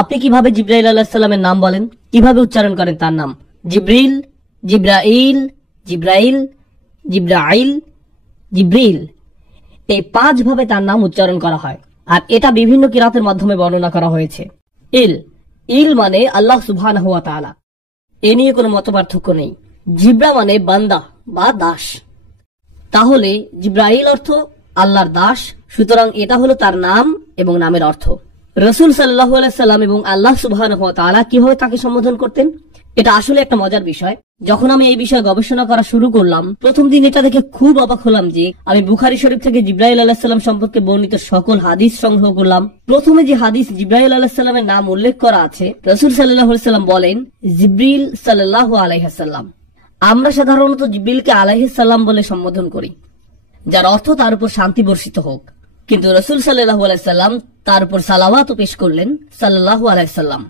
আপনি কিভাবে জিব্রাইল আলাইহিস সালামের নাম বলেন, কিভাবে উচ্চারণ করেন তার নাম? জিব্রিল, জিব্রাইল, জিব্রাইল, জিব্রাইল, জিব্রিল, এই 5 ভাবে তার নাম উচ্চারণ করা হয়। আর এটা বিভিন্ন কিরাতের মাধ্যমে বর্ণনা করা হয়েছে। ইল মানে আল্লাহ সুবহানাহু ওয়া তাআলা, এ নিয়ে কোনো মতপার্থক্য নেই। জিব্রা মানে বান্দা বা দাস, তাহলে জিব্রাইল অর্থ আল্লাহর দাস, সুতরাং এটা হলো তার নাম এবং নামের অর্থ। রাসূল সাল্লাল্লাহু আলাইহি সাল্লাম এবং আল্লাহ সুবহানাহু ওয়া তাআলা কিভাবে তাকে সম্বোধন করতেন, এটা আসলে একটা মজার বিষয়। যখন আমি এই বিষয়ে গবেষণা করা শুরু করলাম, প্রথম দিন এটা দেখে খুব অবাক হলাম যে আমি বুখারী শরীফ থেকে জিব্রাইল আলাইহিস সালাম সম্পর্কে বর্ণিত সকল হাদিস সংগ্রহ করলাম। প্রথমে যে হাদিস জিব্রাইল আলাইহিস সালামের নাম উল্লেখ করা আছে, রাসূল সাল্লাল্লাহু আলাইহি সাল্লাম বলেন জিব্রিল সাল্লাল্লাহু আলাইহি সাল্লাম। আমরা সাধারণত জিব্রিলকে আলাইহিস সালাম বলে সম্বোধন করি, যার অর্থ তার উপর শান্তি বর্ষিত হোক, কিন্তু রাসূল সাল্লাল্লাহু আলাইহি সাল্লাম তার উপর সালাওয়াত পেশ করলেন সাল্লাল্লাহু আলাইহি সাল্লাম।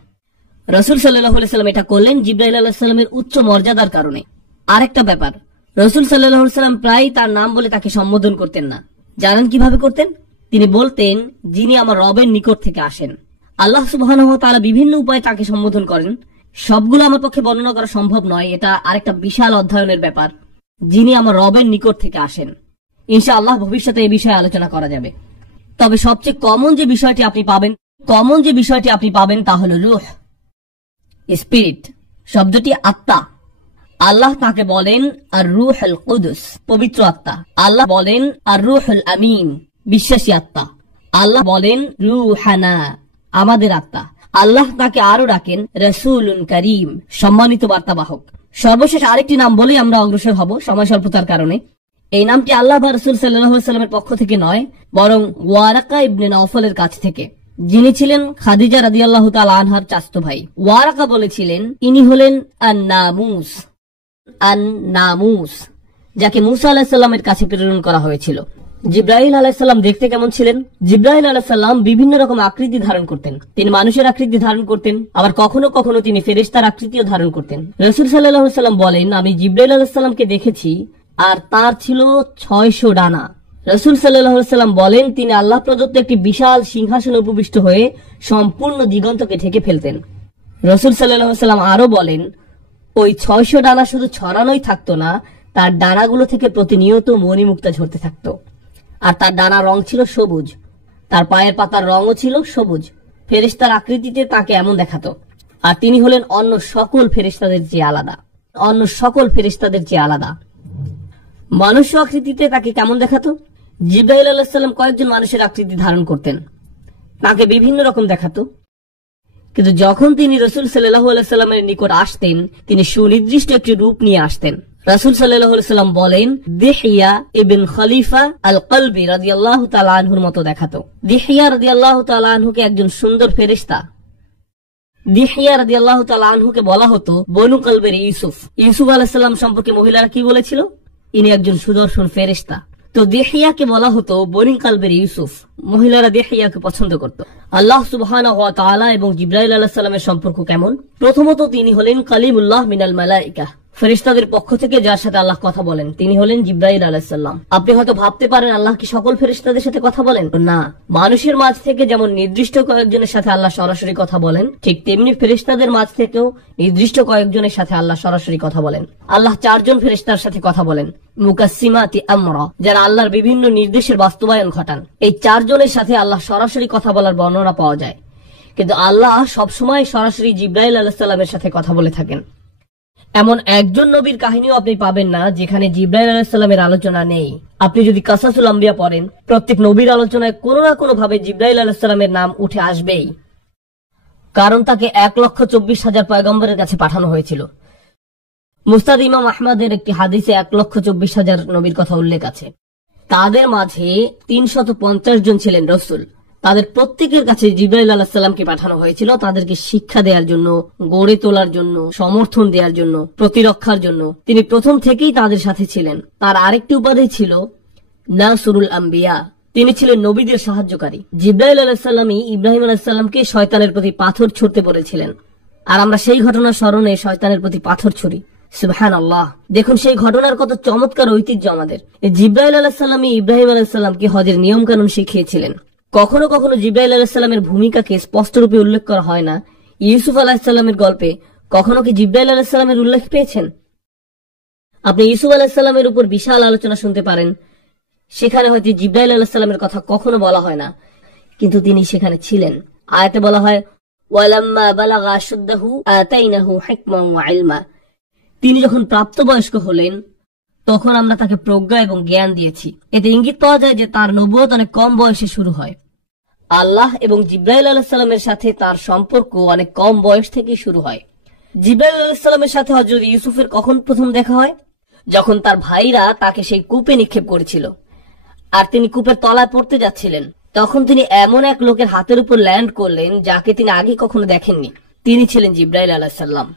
রাসূল সাল্লাল্লাহু আলাইহি সাল্লাম এটা করলেন জিব্রাইল আলাইহিস সালামের উচ্চ মর্যাদার কারণে। আরেকটা ব্যাপার, রাসূল সাল্লাল্লাহু আলাইহি সাল্লাম প্রায় তার নাম বলে তাকে সম্বোধন করতেন না। জানেন কিভাবে করতেন? তিনি বলতেন, যিনি আমার রবের নিকট থেকে আসেন। আল্লাহ সুবহানাহু ওয়া তাআলা বিভিন্ন উপায়ে তাকে সম্বোধন করেন, সবগুলো আমার পক্ষে বর্ণনা করা সম্ভব নয়, এটা আরেকটা বিশাল অধ্যয়নের ব্যাপার। যিনি আমার রবের নিকট থেকে আসেন, ইনশাআল্লাহ ভবিষ্যতে এই বিষয়ে আলোচনা করা যাবে। তবে সবচেয়ে কমন যে বিষয়টি আপনি পাবেন তা হলো রূহ, স্পিরিট, শব্দটি আত্মা। আল্লাহ তাকে বলেন আর রূহুল কুদুস, পবিত্র আত্মা। আল্লাহ বলেন আর রূহুল আমিন, বিশ্বাসী আত্মা। আল্লাহ বলেন রূহানা, আমাদের আত্মা। আল্লাহ তাকে আরো ডাকেন রাসূলুন কারীম, সম্মানিত বার্তাবাহক। সর্বশেষ আরেকটি নাম বলেই আমরা অগ্রসর হব সময় স্বল্পতার কারণে। এই নামটি আল্লাহ বা রাসূল সাল্লাল্লাহু আলাইহি ওয়াসাল্লামের পক্ষ থেকে নয়, বরং ওয়ারাকা ইবনে নওফলের কাছ থেকে, যিনি ছিলেন খাদিজা রাদিয়াল্লাহু তাআলা আনহার চাচাতো ভাই। ওয়ারাকা বলেছিলেন ইনি হলেন আন-নামুস, যাকে মুসা আলাইহিস সালামের কাছে প্রেরণ করা হয়েছিল। জিব্রাইল আলাইহিস সালাম দেখতে কেমন ছিলেন? জিব্রাইল আলাইহিস সালাম বিভিন্ন রকম আকৃতি ধারণ করতেন। তিনি মানুষের আকৃতি ধারণ করতেন, আবার কখনো কখনো তিনি ফেরেশতার আকৃতিও ধারণ করতেন। রাসূল সাল্লাল্লাহু আলাইহি সাল্লাম বলেন, আমি জিব্রাইল আলাইহিস সালামকে দেখেছি আর তার ছিল 600 ডানা। রাসূল সাল্লাল্লাহু আলাইহি সাল্লাম বলেন, তিনি আল্লাহ প্রদত্ত একটি বিশাল সিংহাসনে উপবিষ্ট হয়ে সম্পূর্ণ দিগন্তকে ঢেকে ফেলতেন। রাসূল সাল্লাল্লাহু আলাইহি সাল্লাম আরো বলেন, ওই 600 ডানা শুধু ছড়ানোই থাকতো না, তার ডানাগুলো থেকে প্রতিনিয়ত মণিমুক্তা ঝরতে থাকতো। আর তার ডানার রং ছিল সবুজ, তার পায়ের পাতার রঙও ছিল সবুজ। ফেরেশতার আকৃতিতে তাকে এমন দেখাতো। আর তিনি হলেন অন্য সকল ফেরেশতাদের চেয়ে আলাদা। মানুষ আকৃতিতে তাকে কেমন দেখাতো? জিব্রাইল আলাইহিস সালাম কয়েকজন মানুষের আকৃতি ধারণ করতেন, তাকে বিভিন্ন রকম দেখাতো। কিন্তু যখন তিনি রাসূল সাল্লাল্লাহু আলাইহি সাল্লামের নিকট আসতেন, তিনি সুনির্দিষ্ট একটি রূপ নিয়ে আসতেন। রাসূল সাল্লাল্লাহু আলাইহি সাল্লাম বলেন, দিহিয়া ইবনে খলিফা আল কলবি রাদিয়াল্লাহু তাআলা আনহুর মতো দেখাতো। দিহিয়া রাদিয়াল্লাহু তাআলা আনহুকে একজন সুন্দর ফেরেশতা। দিহিয়া রাদিয়াল্লাহু তাআলা আনহুকে বলা হতো বনু কলবের ইউসুফ। ইউসুফ আলাইহিস সালাম সম্পর্কে মহিলারা কি বলেছিল? ইনি একজন সুদর্শন ফেরেশতা। তো দিহিয়াকে বলা হতো বনি কলবের ইউসুফ। মহিলারা দিহিয়াকে পছন্দ করত। আল্লাহ সুবহানাহু ওয়া তাআলা এবং জিব্রাইল আলাইহিস সালামের সম্পর্ক কেমন? প্রথমত তিনি হলেন কালিমুল্লাহ মিনাল মালাইকা, ফেরেশতাদের পক্ষ থেকে যার সাথে আল্লাহ কথা বলেন তিনি হলেন জিব্রাইল আলাইহিস সালাম। আপনি হয়তো ভাবতে পারেন আল্লাহ কি সকল ফেরেশতাদের সাথে কথা বলেন? না, মানুষের মাঝ থেকে যেমন নির্দিষ্ট কয়েকজনের সাথে আল্লাহ সরাসরি কথা বলেন, ঠিক তেমনি ফেরেশতাদের মাঝ থেকেও নির্দিষ্ট কয়েকজনের সাথে আল্লাহ সরাসরি কথা বলেন। আল্লাহ 4 জন ফেরেশতার সাথে কথা বলেন, মুকাসসিমাতি আমরা, যারা আল্লাহর বিভিন্ন নির্দেশের বাস্তবায়ন ঘটান। এই 4 জনের সাথে আল্লাহ সরাসরি কথা বলার বর্ণনা পাওয়া যায়, কিন্তু আল্লাহ সবসময় সরাসরি জিব্রাইল আলাইহিস সালামের সাথে কথা বলে থাকেন। এমন একজন নবীর কাহিনীও আপনি পাবেন না যেখানে জিব্রাইল আলাইহিস সালামের আলোচনা নেই। আপনি যদি কাসাসুল আম্বিয়া পড়েন, প্রত্যেক নবীর আলোচনায় কোনো না কোনো ভাবে জিব্রাইল আলাইহিস সালামের নাম উঠে আসবেই, কারণ তাকে 1,24,000 পয়গম্বরের কাছে পাঠানো হয়েছিল। মুসনাদ ইমাম আহমদের একটি হাদিসে 1,24,000 নবীর কথা উল্লেখ আছে। তাদের মাঝে 350 জন ছিলেন রাসূল। তাদের প্রত্যেকের কাছে জিব্রাইল আলাইহিস সালামকে পাঠানো হয়েছিল তাদেরকে শিক্ষা দেওয়ার জন্য, গড়ে তোলার জন্য, সমর্থন দেওয়ার জন্য, প্রতিরক্ষার জন্য। তিনি প্রথম থেকেই তাদের সাথে ছিলেন। তার আরেকটি উপাধি ছিল নাসরুল আম্বিয়া, তিনি ছিলেন নবীদের সাহায্যকারী। জিব্রাইল আলাইহিস সালামই ইব্রাহিম আলাইহিস সালামকে শয়তানের প্রতি পাথর ছুঁড়তে বলেছিলেন, আর আমরা সেই ঘটনার স্মরণে শয়তানের প্রতি পাথর ছুঁড়ি। সুবহানাল্লাহ, দেখুন সেই ঘটনার কত চমৎকার ঐতিহ্য আমাদের। জিব্রাইল আলাইহিস সালামই ইব্রাহিম আলাইহিস সালামকে হজের নিয়ম কানুন শিখিয়েছিলেন। কখনো কখনো জিব্রাইল আলাইহিস সালামের ভূমিকাকে স্পষ্ট রূপে উল্লেখ করা হয় না। ইউসুফ আলাইহিস সালামের গল্পে কখনো কি জিব্রাইল আলাইহিস সালামের উল্লেখ পেয়েছেন? আপনি ইউসুফ আলাইহিস সালামের উপর বিশাল আলোচনা শুনতে পারেন, সেখানে হয়তো জিব্রাইল আলাইহিস সালামের কথা কখনো বলা হয় না, কিন্তু তিনি সেখানে ছিলেন। আয়াতে বলা হয় ওয়ালাম্মা বালাগা আশুদ্দাহু আতাইনাহু হিকমান ওয়া ইলমা। তিনি যখন প্রাপ্তবয়স্ক হলেন তখন আমরা তাকে প্রজ্ঞা এবং জ্ঞান দিয়েছি। এতে ইঙ্গিত পাওয়া যায় যে তার নবুয়ত অনেক কম বয়সে শুরু হয়। আল্লাহ এবং জিব্রাইল আলাইহিস সালামের সাথে তার সম্পর্ক অনেক কম বয়স থেকেই শুরু হয়। জিব্রাইল আলাইহিস সালামের সাথে হযরত ইউসুফের কখন প্রথম দেখা হয়? যখন তার ভাইরা তাকে সেই কূপে নিক্ষেপ করেছিল আর তিনি কূপের তলায় পড়তে যাচ্ছিলেন, তখন তিনি এমন এক লোকের হাতের উপর ল্যান্ড করলেন যাকে তিনি আগে কখনো দেখেননি। তিনি ছিলেন জিব্রাইল আলাইহিস সালাম।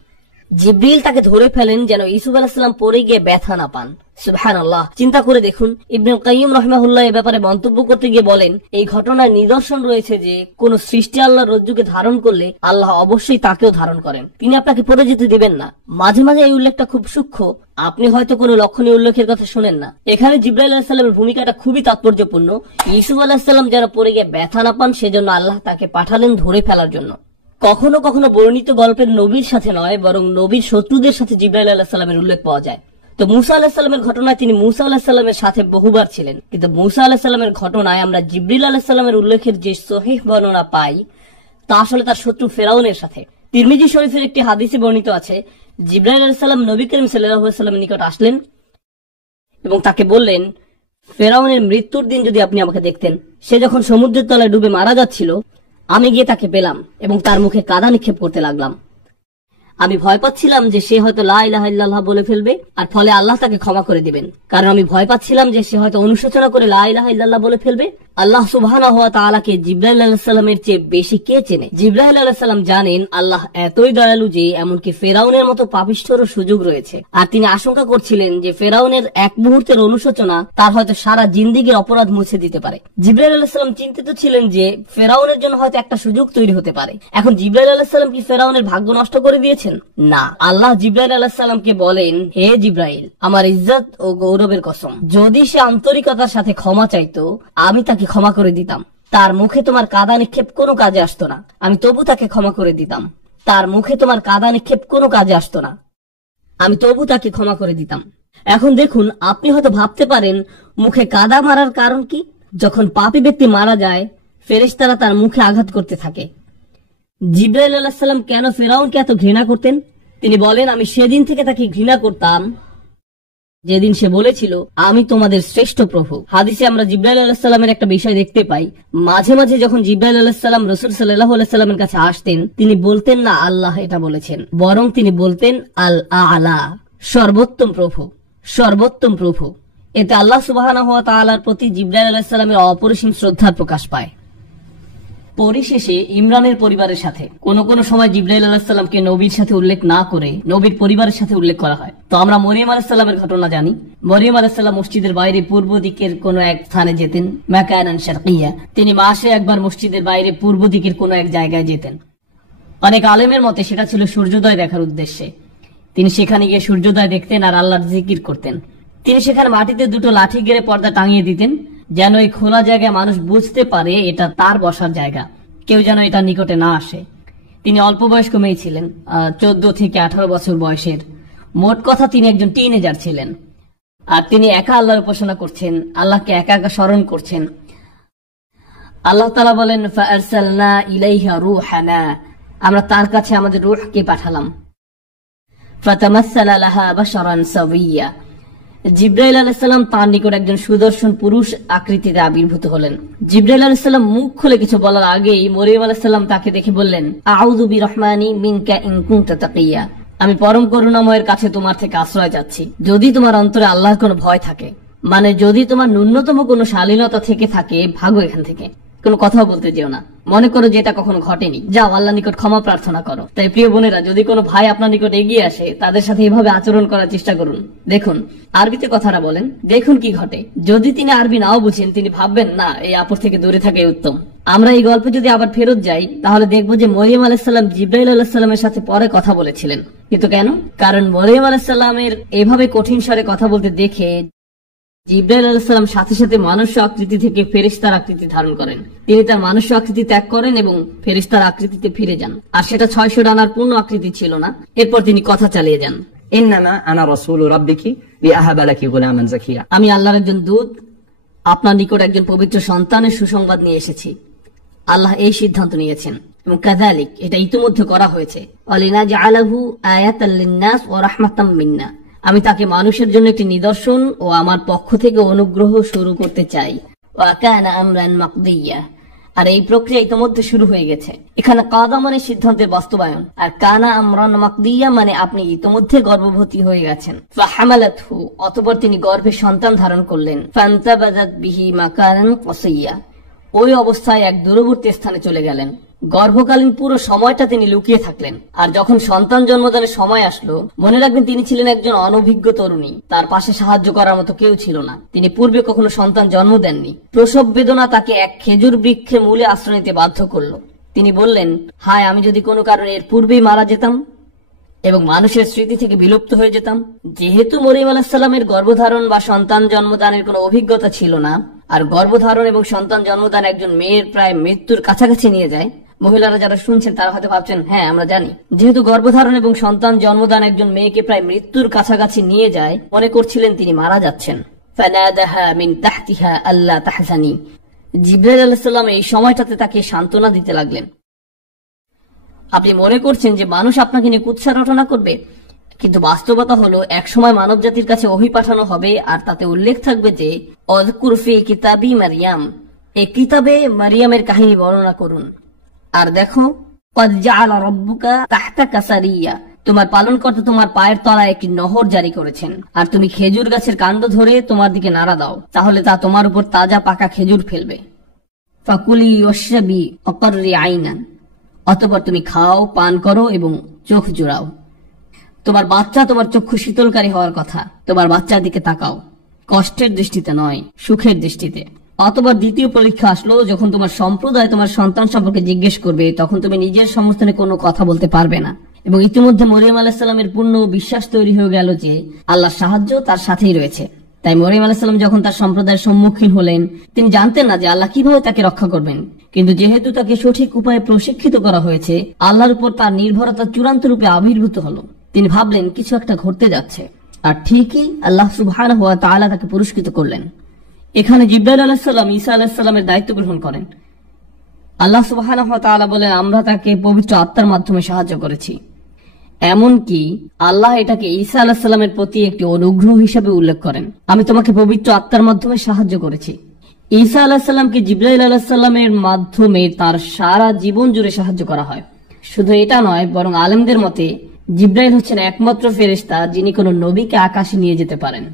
জিব্রিল তাকে ধরে ফেলেন যেন ইউসুফ আলাইহিস সালাম পড়ে গিয়ে ব্যথা না পান। সুবহানাল্লাহ। চিন্তা করে দেখুন, ইবনে কাইয়্যিম রাহিমাহুল্লাহ এ ব্যাপারে মন্তব্য করতে গিয়ে বলেন, এই ঘটনার নিদর্শন রয়েছে যে কোন সৃষ্টি আল্লাহর রজ্জুকে ধারণ করলে আল্লাহ অবশ্যই তাকেও ধারণ করেন, তিনি আপনাকে পড়ে যেতে দিবেন না। মাঝে মাঝে এই উল্লেখটা খুব সূক্ষ্ম, আপনি হয়তো কোনো লক্ষণীয় উল্লেখের কথা শুনেন না। এখানে জিব্রাইল আলাইহিস সালামের ভূমিকাটা খুবই তাৎপর্যপূর্ণ। ইউসুফ আলাইহিস সালাম যেন পড়ে গিয়ে ব্যথা না পান সেজন্য আল্লাহ তাকে পাঠালেন ধরে ফেলার জন্য। কখনো কখনো বর্ণিত গল্পের নবীর সাথে নয়, বরং নবীর শত্রুদের সাথে জিব্রাইল আলাইহিস সালামের উল্লেখ পাওয়া যায়। তো মুসা আলাইহিস সালামের ঘটনায় তিনি মুসা আলাইহিস সালামের সাথে বহুবার ছিলেন, কিন্তু মুসা আলাইহিস সালামের ঘটনায় আমরা জিবরিল আলাইহিস সালামের উল্লেখের যে সহিহ বর্ণনা পাই তা আসলে তার শত্রু ফেরাউনের সাথে। তিরমিজি শরীফের একটি হাদিসে বর্ণিত আছে, জিবরাইল আলাইহিস সালাম নবী করিম সাল্লাল্লাহু আলাইহি ওয়াসাল্লামের নিকট আসলেন এবং তাকে বললেন, ফেরাউনের মৃত্যুর দিন যদি আপনি আমাকে দেখতেন, সে যখন সমুদ্রের তলায় ডুবে মারা যাচ্ছিল, আমি গিয়ে তাকে পেলাম এবং তার মুখে কাদা নিক্ষেপ করতে লাগলাম। আমি ভয় পাচ্ছিলাম যে সে হয়তো লা ইলাহা ইল্লাল্লাহ বলে ফেলবে আর ফলে আল্লাহ তাকে ক্ষমা করে দিবেন, কারণ আমি ভয় পাচ্ছিলাম যে সে হয়তো অনুশোচনা করে লা ইলাহা ইল্লাল্লাহ বলে ফেলবে। আল্লাহ সুবহানাহু ওয়া তাআলাকে জিবরাইল আলাইহিস সালামের চেয়ে বেশি কে চেনে? জিবরাইল আলাইহিস সালাম জানেন আল্লাহ এতই দয়ালু যে এমনকি ফেরাউনের মতো পাপিষ্ঠেরও সুযোগ রয়েছে, আর তিনি আশঙ্কা করছিলেন যে ফেরাউনের এক মুহূর্তের অনুশোচনা তার হয়তো সারা জিন্দেগীর অপরাধ মুছে দিতে পারে। জিবরাইল আলাইহিস সালাম চিন্তিত ছিলেন যে ফেরাউনের জন্য হয়তো একটা সুযোগ তৈরি হতে পারে। এখন জিবরাইল আলাইহিস সালাম কি ফেরাউনের ভাগ্য নষ্ট করে দিয়েছেন? না। আল্লাহ জিবরাইল আলাইহিস সালামকে বলেন, হে জিবরাইল, আমার ইজ্জত ও গৌরবের কসম, যদি সে আন্তরিকতার সাথে ক্ষমা চাইতো আমি তাকে ক্ষমা করে দিতাম। তার মুখে তোমার কাদা নিক্ষেপ কোনো কাজে আসতো না, আমি তবু তাকে ক্ষমা করে দিতাম। তার মুখে তোমার কাদা নিক্ষেপ কোনো কাজে আসতো না, আমি তবু তাকে ক্ষমা করে দিতাম। এখন দেখুন, আপনি হয়তো ভাবতে পারেন মুখে কাদা মারার কারণ কি? যখন পাপী ব্যক্তি মারা যায় ফেরেশতারা তার মুখে আঘাত করতে থাকে। জিবরাইল আলাইহিস সালাম কেন ফেরাউনকে এত ঘৃণা করতেন? তিনি বলেন, আমি সেদিন থেকে তাকে ঘৃণা করতাম যেদিন সে বলেছিল আমি তোমাদের শ্রেষ্ঠ প্রভু। হাদিসে আমরা জিবরাইল আলাইহিস সালামের একটা বিষয় দেখতে পাই, মাঝে মাঝে যখন জিবরাইল আলাইহিস সালাম রাসূল সাল্লাল্লাহু আলাইহি সাল্লামের কাছে আসতেন, তিনি বলতেন না আল্লাহ এটা বলেছেন, বরং তিনি বলতেন আল আলা, সর্বোত্তম প্রভু, সর্বোত্তম প্রভু। এতে আল্লাহ সুবহানাহু ওয়া তাআলার প্রতি জিবরাইল আলাইহিস সালামের অপরিসীম শ্রদ্ধার প্রকাশ পায়। পরিশেষে ইমরানের পরিবারের সাথে কোন কোন সময় জিবরাইল আলাইহিস সালামকে নবীর সাথে উল্লেখ না করে নবীর পরিবারের সাথে উল্লেখ করা হয়। তো আমরা মরিয়ম আলাইহিস সালামের ঘটনা জানি। মরিয়ম আলাইহিস সালাম মসজিদের বাইরে পূর্ব দিকের কোন এক স্থানে যেতেন, মাকানান শারকিয়া। তিনি মাসে একবার মসজিদের বাইরে পূর্ব দিকের কোন এক জায়গায় যেতেন। অনেক আলেমের মতে সেটা ছিল সূর্যোদয় দেখার উদ্দেশ্যে। তিনি সেখানে গিয়ে সূর্যোদয় দেখতেন আর আল্লাহর জিকির করতেন। তিনি সেখানে মাটিতে দুটো লাঠি গেড়ে পর্দা টাঙিয়ে দিতেন, যেন এই খোলা জায়গায় মানুষ বুঝতে পারে এটা তার বসার জায়গা, কেউ যেন এটা নিকটে না আসে। তিনি অল্প বয়স্ক মেয়ে ছিলেন, 14 থেকে 18 বছর বয়সের। মোট কথা তিনি একজন টিনেজার ছিলেন, আর তিনি একা আল্লাহর উপাসনা করছেন, আল্লাহকে একা একা স্মরণ করছেন। আল্লাহ তাআলা বলেন, ফাআরসালনা ইলাইহা রূহানা, আমরা তার কাছে আমাদের রূহকে পাঠালাম। ফাতামাসসালা লাহা বাশারান সাওয়িয়া, জিবরাইল আলাইহিস সালাম তার নিকট একজন সুদর্শন পুরুষ আকৃতিতে আবির্ভূত হলেন। জিবরাইল আলাইহিস সালাম মুখ খুলে কিছু বলার আগেই মরিয়ম আলাইহিস সালাম তাকে দেখে বললেন, আউযু বিরহমানি মিনকা ইন কুনতা তাকিয়া, আমি পরম করুণাময়ের কাছে তোমার থেকে আশ্রয় চাচ্ছি যদি তোমার অন্তরে আল্লাহর কোনো ভয় থাকে, মানে যদি তোমার ন্যূনতম কোনো শালীনতা থেকে থাকে, ভাগো এখান থেকে, কোনো কথা বলতে যেও না, মনে করো যে এটা কখনো ঘটেনি, যাও আল্লাহ নিকট ক্ষমা প্রার্থনা করো। তাই প্রিয় বোনেরা, যদি কোনো ভাই আপনার নিকট এগিয়ে আসে তাদের সাথে এভাবে আচরণ করার চেষ্টা করুন। দেখুন আরবিতে কথাটা বলেন, দেখুন কি ঘটে। যদি তিনি আরবি নাও বুঝেন, তিনি ভাববেন না এই আপদ থেকে দূরে থাকাই উত্তম। আমরা এই গল্পে যদি আবার ফেরত যাই তাহলে দেখবো যে মরিয়ম আলাইহিস সালাম জিবরাইল আলাইহিস সালামের সাথে পরে কথা বলেছিলেন। কিন্তু কেন? কারণ মরিয়ম আলাইহিস সালামের এভাবে কঠিন স্বরে কথা বলতে দেখে জিবরাইল আলাইহিস সালাম সাথে সাথে মানুষ্য আকৃতি থেকে ফেরেশতার আকৃতি ধারণ করেন। তিনি তার মানুষ্য আকৃতি ত্যাগ করেন এবং ফেরেশতার আকৃতিতে ফিরে যান। আর সেটা 600 ডানার পূর্ণ আকৃতি ছিল না। এরপর তিনি কথা চালিয়ে যান, ইন্নামা আনা রাসূলু রাব্বিকি লিআহাবা লাকি গুলামান যাকিয়া। আমি আল্লাহর একজন দূত, আপনার নিকট একজন পবিত্র সন্তানের সুসংবাদ নিয়ে এসেছি। আল্লাহ এই সিদ্ধান্ত নিয়েছেন এবং কাযালিক, এটা ইতিমধ্যে করা হয়েছে। ওয়ালিনাজআলাহু আয়াতাল লিন্নাস ওয়া রাহমাতাম মিন্না, আমি তাকে মানুষের জন্য একটি নিদর্শন ও আমার পক্ষ থেকে অনুগ্রহ শুরু করতে চাই। ওয়া কানা আমরান মাকদিয়া, আর এই প্রক্রিয়া ইতিমধ্যে শুরু হয়ে গেছে। এখানে কাদা মানে সিদ্ধান্তের বাস্তবায়ন, আর কানা আমরান মাকদিয়া মানে আপনি ইতিমধ্যে গর্ভবতী হয়ে গেছেন। ফাহামালাতহু, অতঃপর তিনি গর্ভে সন্তান ধারণ করলেন। ফান্তাবাযাত বিহি মাকানান কসিয়া, ওই অবস্থায় এক দূরবর্তী স্থানে চলে গেলেন। গর্ভকালীন পুরো সময়টা তিনি লুকিয়ে থাকলেন। আর যখন সন্তান জন্মদানের সময় আসলো, মনে রাখবেন তিনি ছিলেন একজন অনভিজ্ঞ তরুণী, তার পাশে সাহায্য করার মতো কেউ ছিল না। তিনি পূর্বে কখনো সন্তান জন্ম দেননি। প্রসব বেদনা তাকে এক খেজুর বৃক্ষের মূলে আশ্রয় নিতে বাধ্য করলো। তিনি বললেন, হায়, আমি যদি কোনো কারণে এর পূর্বেই মারা যেতাম এবং মানুষের স্মৃতি থেকে বিলুপ্ত হয়ে যেতাম। যেহেতু মরিয়ম আলাইহিস সালামের গর্ভধারণ বা সন্তান জন্মদানের কোনো অভিজ্ঞতা ছিল না, আর গর্ভধারণ এবং সন্তান জন্মদান একজন মেয়ের প্রায় মৃত্যুর কাছাকাছি নিয়ে যায়। মহিলারা যারা শুনছেন তারা হয়তো ভাবছেন, হ্যাঁ আমরা জানি, যেহেতু গর্ভধারণ এবং সন্তান জন্মদান একজন মেয়েকে প্রায় মৃত্যুর কাছাকাছি নিয়ে যায়, মনে করছিলেন তিনি মারা যাচ্ছেন। ফানাদাহা মিন তাহতিহা আল্লা তাহজানি, জিবরাইল আলাইহিস সালাম এই সময়টাতে তাকে সান্ত্বনা দিতে লাগলেন। আপনি মনে করছেন যে মানুষ আপনাকে নিয়ে কুৎসা রটনা করবে, কিন্তু বাস্তবতা হলো একসময় মানব জাতির কাছে ওহী পাঠানো হবে, আর তাতে উল্লেখ থাকবে যে অযকুর ফি কিতাবি মারইয়াম, এই কিতাবে মারিয়ামের কাহিনী বর্ণনা করুন। আর দেখো, ক্বাদ জাআলা রাব্বুকা তাহতাকা সারিয়া, তোমার পালনকর্তা তোমার পায়ের তলায় একটি নহর জারি করেছেন, আর তুমি খেজুর গাছের কাণ্ড ধরে তোমার দিকে নাড়া দাও, তাহলে তা তোমার উপর তাজা পাকা খেজুর ফেলবে। ফাকুলি ওয়াশরাবি ওয়াকররি আইনান, অতঃপর তুমি খাও, পান করো এবং চোখ জোড়াও। তোমার বাচ্চা তোমার চক্ষু শীতলকারী হওয়ার কথা। তোমার বাচ্চার দিকে তাকাও, কষ্টের দৃষ্টিতে নয়, সুখের দৃষ্টিতে। অতঃপর দ্বিতীয় পরীক্ষা আসলো, যখন তোমার সম্প্রদায় তোমার সন্তান সম্পর্কে জিজ্ঞেস করবে, তখন তুমি নিজের সমর্থনে কোনো কথা বলতে পারবে না। এবং ইতিমধ্যে মরিয়ম আলাইহিস সালামের পূর্ণ বিশ্বাস তৈরি হয়ে গেল যে আল্লাহর সাহায্য তার সাথেই রয়েছে। তাই মরিয়ম আলাইহিস সালাম যখন তার সম্প্রদায়ের সম্মুখীন হলেন, তিনি জানতেন না যে আল্লাহ কিভাবে তাকে রক্ষা করবেন, কিন্তু যেহেতু তাকে সঠিক উপায়ে প্রশিক্ষিত করা হয়েছে, আল্লাহর উপর তার নির্ভরতা চূড়ান্ত রূপে আবির্ভূত হলো। তিনি ভাবলেন কিছু একটা ঘটতে যাচ্ছে, আর ঠিকই আল্লাহ সুবহানাহু ওয়া তাআলা তাকে পুরস্কৃত করলেন। এখানে জিবরাইল আলাইহিস সালাম ঈসা আলাইহিস সালামের দায়িত্ব গ্রহণ করেন। আল্লাহ সুবহানাহু ওয়া তাআলা বলেন, আমরা তাকে পবিত্র আত্মার মাধ্যমে সাহায্য করেছি। এমনকি আল্লাহ এটাকে ঈসা আলাইহিস সালামের প্রতি একটি অনুগ্রহ হিসেবে উল্লেখ করেন। আমি তোমাকে পবিত্র আত্মার মাধ্যমে সাহায্য করেছি। ঈসা আলাইহিস সালামকে জিবরাইল আলাইহিস সালামের মাধ্যমে তার সারা জীবন জুড়ে সাহায্য করা হয়। শুধু এটা নয়, বরং আলেমদের মতে জিবরাইল হচ্ছেন একমাত্র ফেরেশতা যিনি কোনো নবীকে আকাশে নিয়ে যেতে পারেন।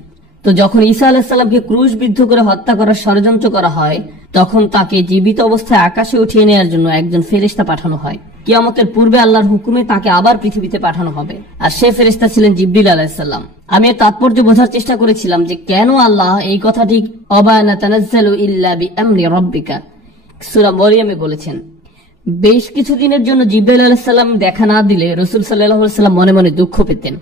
তো যখন ঈসা আলাইহিস সালামকে ক্রুশবিদ্ধ করে হত্যা করার ষড়যন্ত্র করা হয়, তখন তাকে জীবিত অবস্থায় আকাশে উঠিয়ে নেওয়ার জন্য একজন ফেরেশতা পাঠানো হয়। কিয়ামতের পূর্বে আল্লাহর হুকুমে তাকে আবার পৃথিবীতে পাঠানো হবে, আর সে ফেরেশতা ছিলেন জিবরিল আলাইহিস সালাম। আমি এর তাৎপর্য বোঝার চেষ্টা করেছিলাম যে কেন আল্লাহ এই কথাটি ওয়া মা তানাজ্জালু ইল্লা বিআমরি রাব্বিকা সূরা মরিয়মে বলেছেন। বেশ কিছুদিনের জন্য জিবরাইল আলাইহিস সালাম দেখা না দিলে রাসূল সাল্লাল্লাহু আলাইহি ওয়াসাল্লাম মনে মনে দুঃখ পেতেন।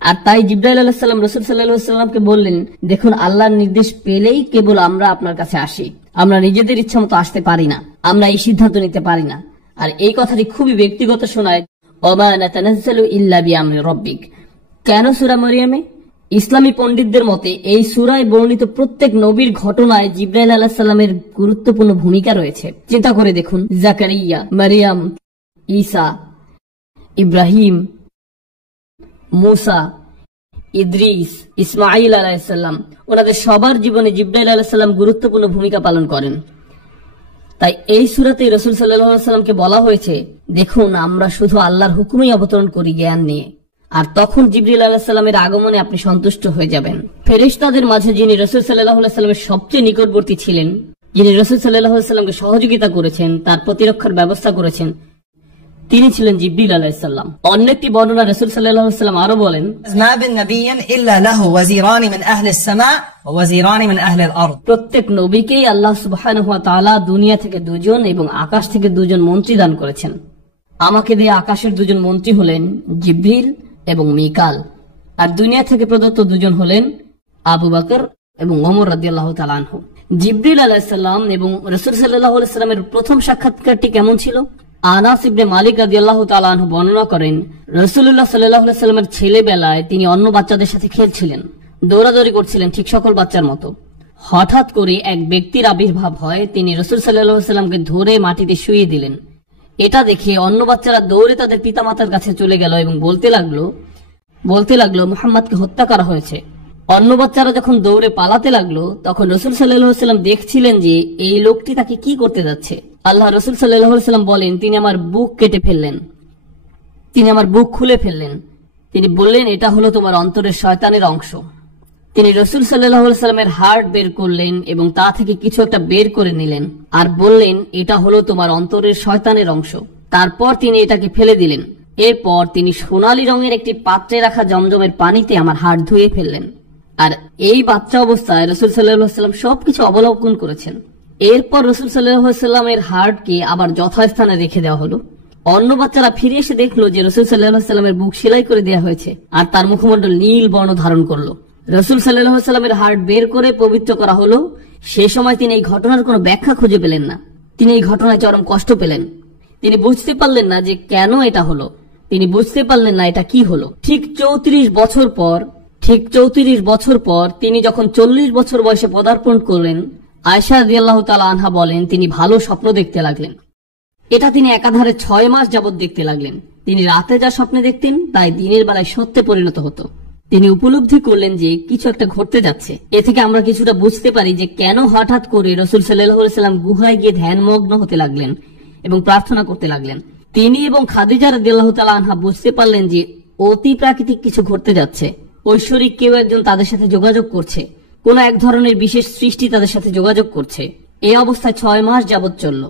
আর তাই জিবরাইল আলাইহিস সালাম রাসূল সাল্লাল্লাহু আলাইহি ওয়াসাল্লামকে বললেন, দেখুন, আল্লাহর নির্দেশ পেলেই কেবল আমরা আপনার কাছে আসি, আমরা নিজেদের ইচ্ছা মতো আসতে পারি না, আমরা এই সিদ্ধান্ত নিতে পারি না। আর এই কথাটি খুবই ব্যক্তিগত শোনায়, ওয়া মা নাতানাজ্জালু ইল্লা বিআমরি রাব্বিক। কেন সূরা মরিয়মে? ইসলামী পণ্ডিতদের মতে এই সূরায় বর্ণিত প্রত্যেক নবীর ঘটনায় জিবরাইল আলাইহিস সালামের গুরুত্বপূর্ণ ভূমিকা রয়েছে। চিন্তা করে দেখুন, জাকারিয়া, মারিয়াম, ঈসা, ইব্রাহিম, মুসা, ইদ্রিস, ইসমাঈল আলাইহিস সালাম, ওনাদের সবার জীবনে জিবরাইল আলাইহিস সালাম গুরুত্বপূর্ণ ভূমিকা পালন করেন। তাই এই সূরাতে রাসূল সাল্লাল্লাহু আলাইহি ওয়াসাল্লামকে বলা হয়েছে, দেখুন, আমরা শুধু আল্লাহর হুকুমেই অবতরণ করি জ্ঞান নিয়ে। আর তখন জিবরিল আলাইহিস সালামের আগমনে আপনি সন্তুষ্ট হয়ে যাবেন। ফেরেশতাদের মাঝে যিনি রাসূল সাল্লাল্লাহু আলাইহি ওয়াসাল্লামের সবচেয়ে নিকটবর্তী ছিলেন, যিনি রাসূল সাল্লাল্লাহু আলাইহি ওয়াসাল্লামকে সহযোগিতা করেছেন, তার প্রতিরক্ষার ব্যবস্থা করেছেন, তিনি ছিলেন জিবরিল আলাইহিস সালাম। অন্য একটি বর্ণনা রাসূল সাল্লাল্লাহু আলাইহি ওয়াসাল্লাম আরো বলেন, মা বিন নাবিয়্যিন ইল্লা লাহু ওয়াজিরান মিন আহলিস সামা ওয়া ওয়াজিরান মিন আহলিল আরদ। প্রত্যেক নবীকেই আল্লাহ সুবহানাহু ওয়া তাআলা দুনিয়া থেকে দুজন এবং আকাশ থেকে দুজন মন্ত্রী দান করেছেন। আমাকে দিয়ে আকাশের দুজন মন্ত্রী হলেন জিবরিল এবং মিকাল, আর দুনিয়া থেকে প্রদত্ত দুজন হলেন আবু বকর এবং ওমর রাদিয়াল্লাহু তাআলা আনহু। জিবরিল আলাইহিস সালাম এবং রাসূল সাল্লাল্লাহু আলাইহি সাল্লামের প্রথম সাক্ষাৎকারটি কেমন ছিল? আনাস ইবনে মালিক রাদিয়াল্লাহু তাআলা আনহু বর্ণনা করেন, রাসূলুল্লাহ সাল্লাল্লাহু আলাইহি সাল্লামের ছেলেবেলায় তিনি অন্য বাচ্চাদের সাথে খেলছিলেন, দৌড়াদৌড়ি করছিলেন ঠিক সকল বাচ্চার মতো। হঠাৎ করে এক ব্যক্তির আবির্ভাব হয়, তিনি রাসূল সাল্লাল্লাহু আলাইহি সাল্লামকে ধরে মাটিতে শুইয়ে দিলেন। এটা দেখে অন্য বাচ্চারা দৌড়ে তাদের পিতামাতার কাছে চলে গেল এবং বলতে লাগলো মুহাম্মদকে হত্যা করা হয়েছে। অন্য বাচ্চারা যখন দৌড়ে পালাতে লাগলো, তখন রাসূল সাল্লাল্লাহু আলাইহি সাল্লাম দেখছিলেন যে এই লোকটি তাকে কি করতে যাচ্ছে। আল্লাহ রাসূল সাল্লাল্লাহু আলাইহি সাল্লাম বলেন, তিনি আমার বুক কেটে ফেললেন, তিনি আমার বুক খুলে ফেললেন। তিনি বললেন, এটা হলো তোমার অন্তরের শয়তানের অংশ। তিনি রাসূল সাল্লাল্লাহু আলাইহি সাল্লামের হার্ট বের করলেন এবং তা থেকে কিছু একটা বের করে নিলেন আর বললেন, এটা হলো তোমার অন্তরের শয়তানের অংশ। তারপর তিনি এটাকে ফেলে দিলেন। এরপর তিনি সোনালী রঙের একটি পাত্রে রাখা জমজমের পানিতে আমার হাড় ধুয়ে ফেললেন। আর এই বাচ্চা অবস্থায় রাসূল সাল্লাল্লাহু আলাইহি সাল্লাম সবকিছু অবলোকন করেছেন। এরপর রাসূল সাল্লাল্লাহু আলাইহি সাল্লামের হাড়কে আবার যথাস্থানে রেখে দেওয়া হলো। অন্য বাচ্চারা ফিরে এসে দেখলো যে রাসূল সাল্লাল্লাহু আলাইহি সাল্লামের বুক সেলাই করে দেওয়া হয়েছে আর তার মুখমণ্ডল নীল বর্ণ ধারণ করলো। রাসূল সাল্লাল্লাহু আলাইহি সাল্লামের হাড় বের করে পবিত্র করা হলো। সে সময় তিনি এই ঘটনার কোনো ব্যাখ্যা খুঁজে পেলেন না। তিনি এই ঘটনায় চরম কষ্ট পেলেন। তিনি বুঝতে পারলেন না যে কেন এটা হলো। তিনি বুঝতে পারলেন না এটা কি হলো। ঠিক 34 বছর পর তিনি যখন 40 বছর বয়সে পদার্পণ করলেন, আয়েশা রাদিয়াল্লাহু তাআলা আনহা বলেন, তিনি ভালো স্বপ্ন দেখতে লাগলেন। এটা তিনি একাধারে 6 মাস যাবত দেখতে লাগলেন। তিনি রাতে যা স্বপ্নে দেখতেন তাই দিনের বেলায় সত্যে পরিণত হতো। তিনি উপলব্ধি করলেন যে কিছু একটা ঘটতে যাচ্ছে। এ থেকে আমরা কিছুটা বুঝতে পারি যে কেন হঠাৎ করে রাসূল সাল্লাল্লাহু আলাইহি সাল্লাম গুহায় গিয়ে ধ্যানমগ্ন হতে লাগলেন এবং প্রার্থনা করতে লাগলেন। তিনি এবং খাদিজা রাদিয়াল্লাহু তাআলা আনহা বুঝতে পারলেন যে অতি প্রাকৃতিক কিছু ঘটতে যাচ্ছে। ঐশ্বরিক কেউ একজন তাদের সাথে যোগাযোগ করছে, কোন এক ধরনের বিশেষ সৃষ্টি তাদের সাথে যোগাযোগ করছে। এই অবস্থায় 6 মাস যাবত চলল।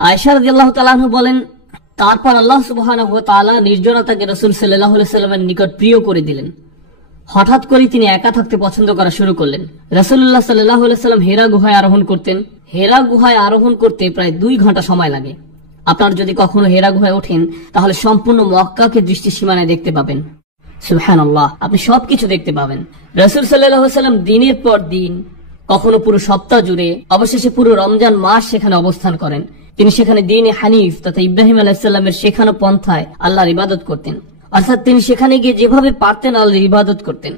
আয়েশা রাদিয়াল্লাহু তাআলা আনহা বলেন, তারপর আল্লাহ সুবহানাহু ওয়া তাআলা নির্জনতাকে রাসূল সাল্লাল্লাহু আলাইহি সাল্লামের নিকট প্রিয় করে দিলেন। হঠাৎ করে তিনি একা থাকতে পছন্দ করা শুরু করলেন। রাসূলুল্লাহ সাল্লাল্লাহু আলাইহি সাল্লাম হেরা গুহায় আরোহণ করতেন। হেরা গুহায় আরোহণ করতে প্রায় 2 ঘন্টা সময় লাগে। আপনার যদি কখনো হেরা গুহায় ওঠেন তাহলে সম্পূর্ণ মক্কাকে দৃষ্টি সীমানায় দেখতে পাবেন। সুবহানাল্লাহ, আপনি সবকিছু দেখতে পাবেন। রাসূল সাল্লাল্লাহু আলাইহি সাল্লাম দিনের পর দিন, কখনো পুরো সপ্তাহ জুড়ে, অবশেষে পুরো রমজান মাস সেখানে অবস্থান করেন। তিনি সেখানে দ্বীনে হানিফ তথা ইব্রাহিম আলাইহিস সালামের শেখানো পন্থায় আল্লাহর ইবাদত করতেন। অর্থাৎ তিনি সেখানে গিয়ে যেভাবে পারতেন আল্লাহর ইবাদত করতেন।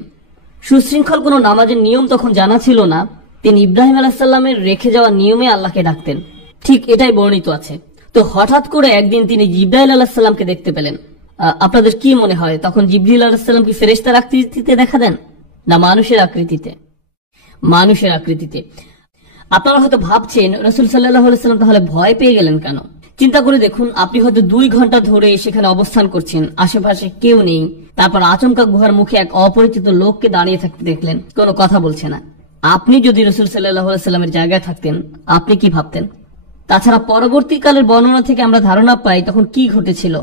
সুশৃঙ্খল কোনো নামাজের নিয়ম তখন জানা ছিল না। তিনি ইব্রাহিম আলাইহিস সালামের রেখে যাওয়া নিয়মে আল্লাহকে ডাকতেন। ঠিক এটাই বর্ণিত আছে। তো হঠাৎ করে একদিন তিনি জিবরাইল আলাইহিস সালামকে দেখতে পেলেন। আপনাদের কি মনে হয় তখন জিবরিল আলাইহিস সালাম কি ফেরেশতার আকৃতিতে দেখা দেন না মানুষের আকৃতিতে? মানুষের আকৃতিতে। আপনারা হয়তো ভাবছেন রাসূল সাল্লাল্লাহু আলাইহি সাল্লাম তাহলে ভয় পেয়ে গেলেন কেন? চিন্তা করে দেখুন, আপনি হয়তো 2 ঘন্টা ধরে সেখানে অবস্থান করছেন, আশেপাশে কেউ নেই, তারপর আচমকা গুহার মুখে এক অপরিচিত লোককে দাঁড়িয়ে থাকতে দেখলেন, কোনো কথা বলছে না। আপনি যদি রাসূল সাল্লাল্লাহু আলাইহি সাল্লামের জায়গায় থাকতেন আপনি কি ভাবতেন? তাছাড়া পরবর্তীকালের বর্ণনা থেকে আমরা ধারণা পাই তখন কি ঘটেছিল।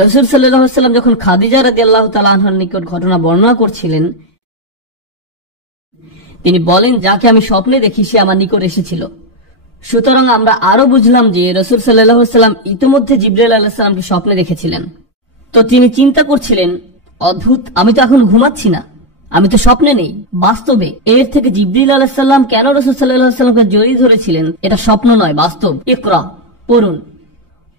রাসূল সাল্লাল্লাহু আলাইহি সাল্লাম যখন খাদিজা রাদিয়াল্লাহু তাআলা আনহার নিকট ঘটনা বর্ণনা করছিলেন, তিনি বলেন, যাকে আমি স্বপ্নে দেখি সে আমার নিকট এসেছিল। সুতরাং আমরা আরো বুঝলাম যে রাসূল সাল্লাল্লাহু আলাইহি সাল্লাম ইতিমধ্যে জিবরাইল আলাইহিস সালামকে স্বপ্নে দেখেছিলেন। তো তিনি চিন্তা করছিলেন, অদ্ভুত, আমি তো এখন ঘুমাচ্ছি না, আমি তো স্বপ্নে নেই, বাস্তবে। এর থেকে জিবরিল আলাইহিস সালাম কেন রাসূল সাল্লাল্লাহু আলাইহি সাল্লামকে জড়িয়ে ধরেছিলেন? এটা স্বপ্ন নয়, বাস্তব। ইকরা, পড়ুন,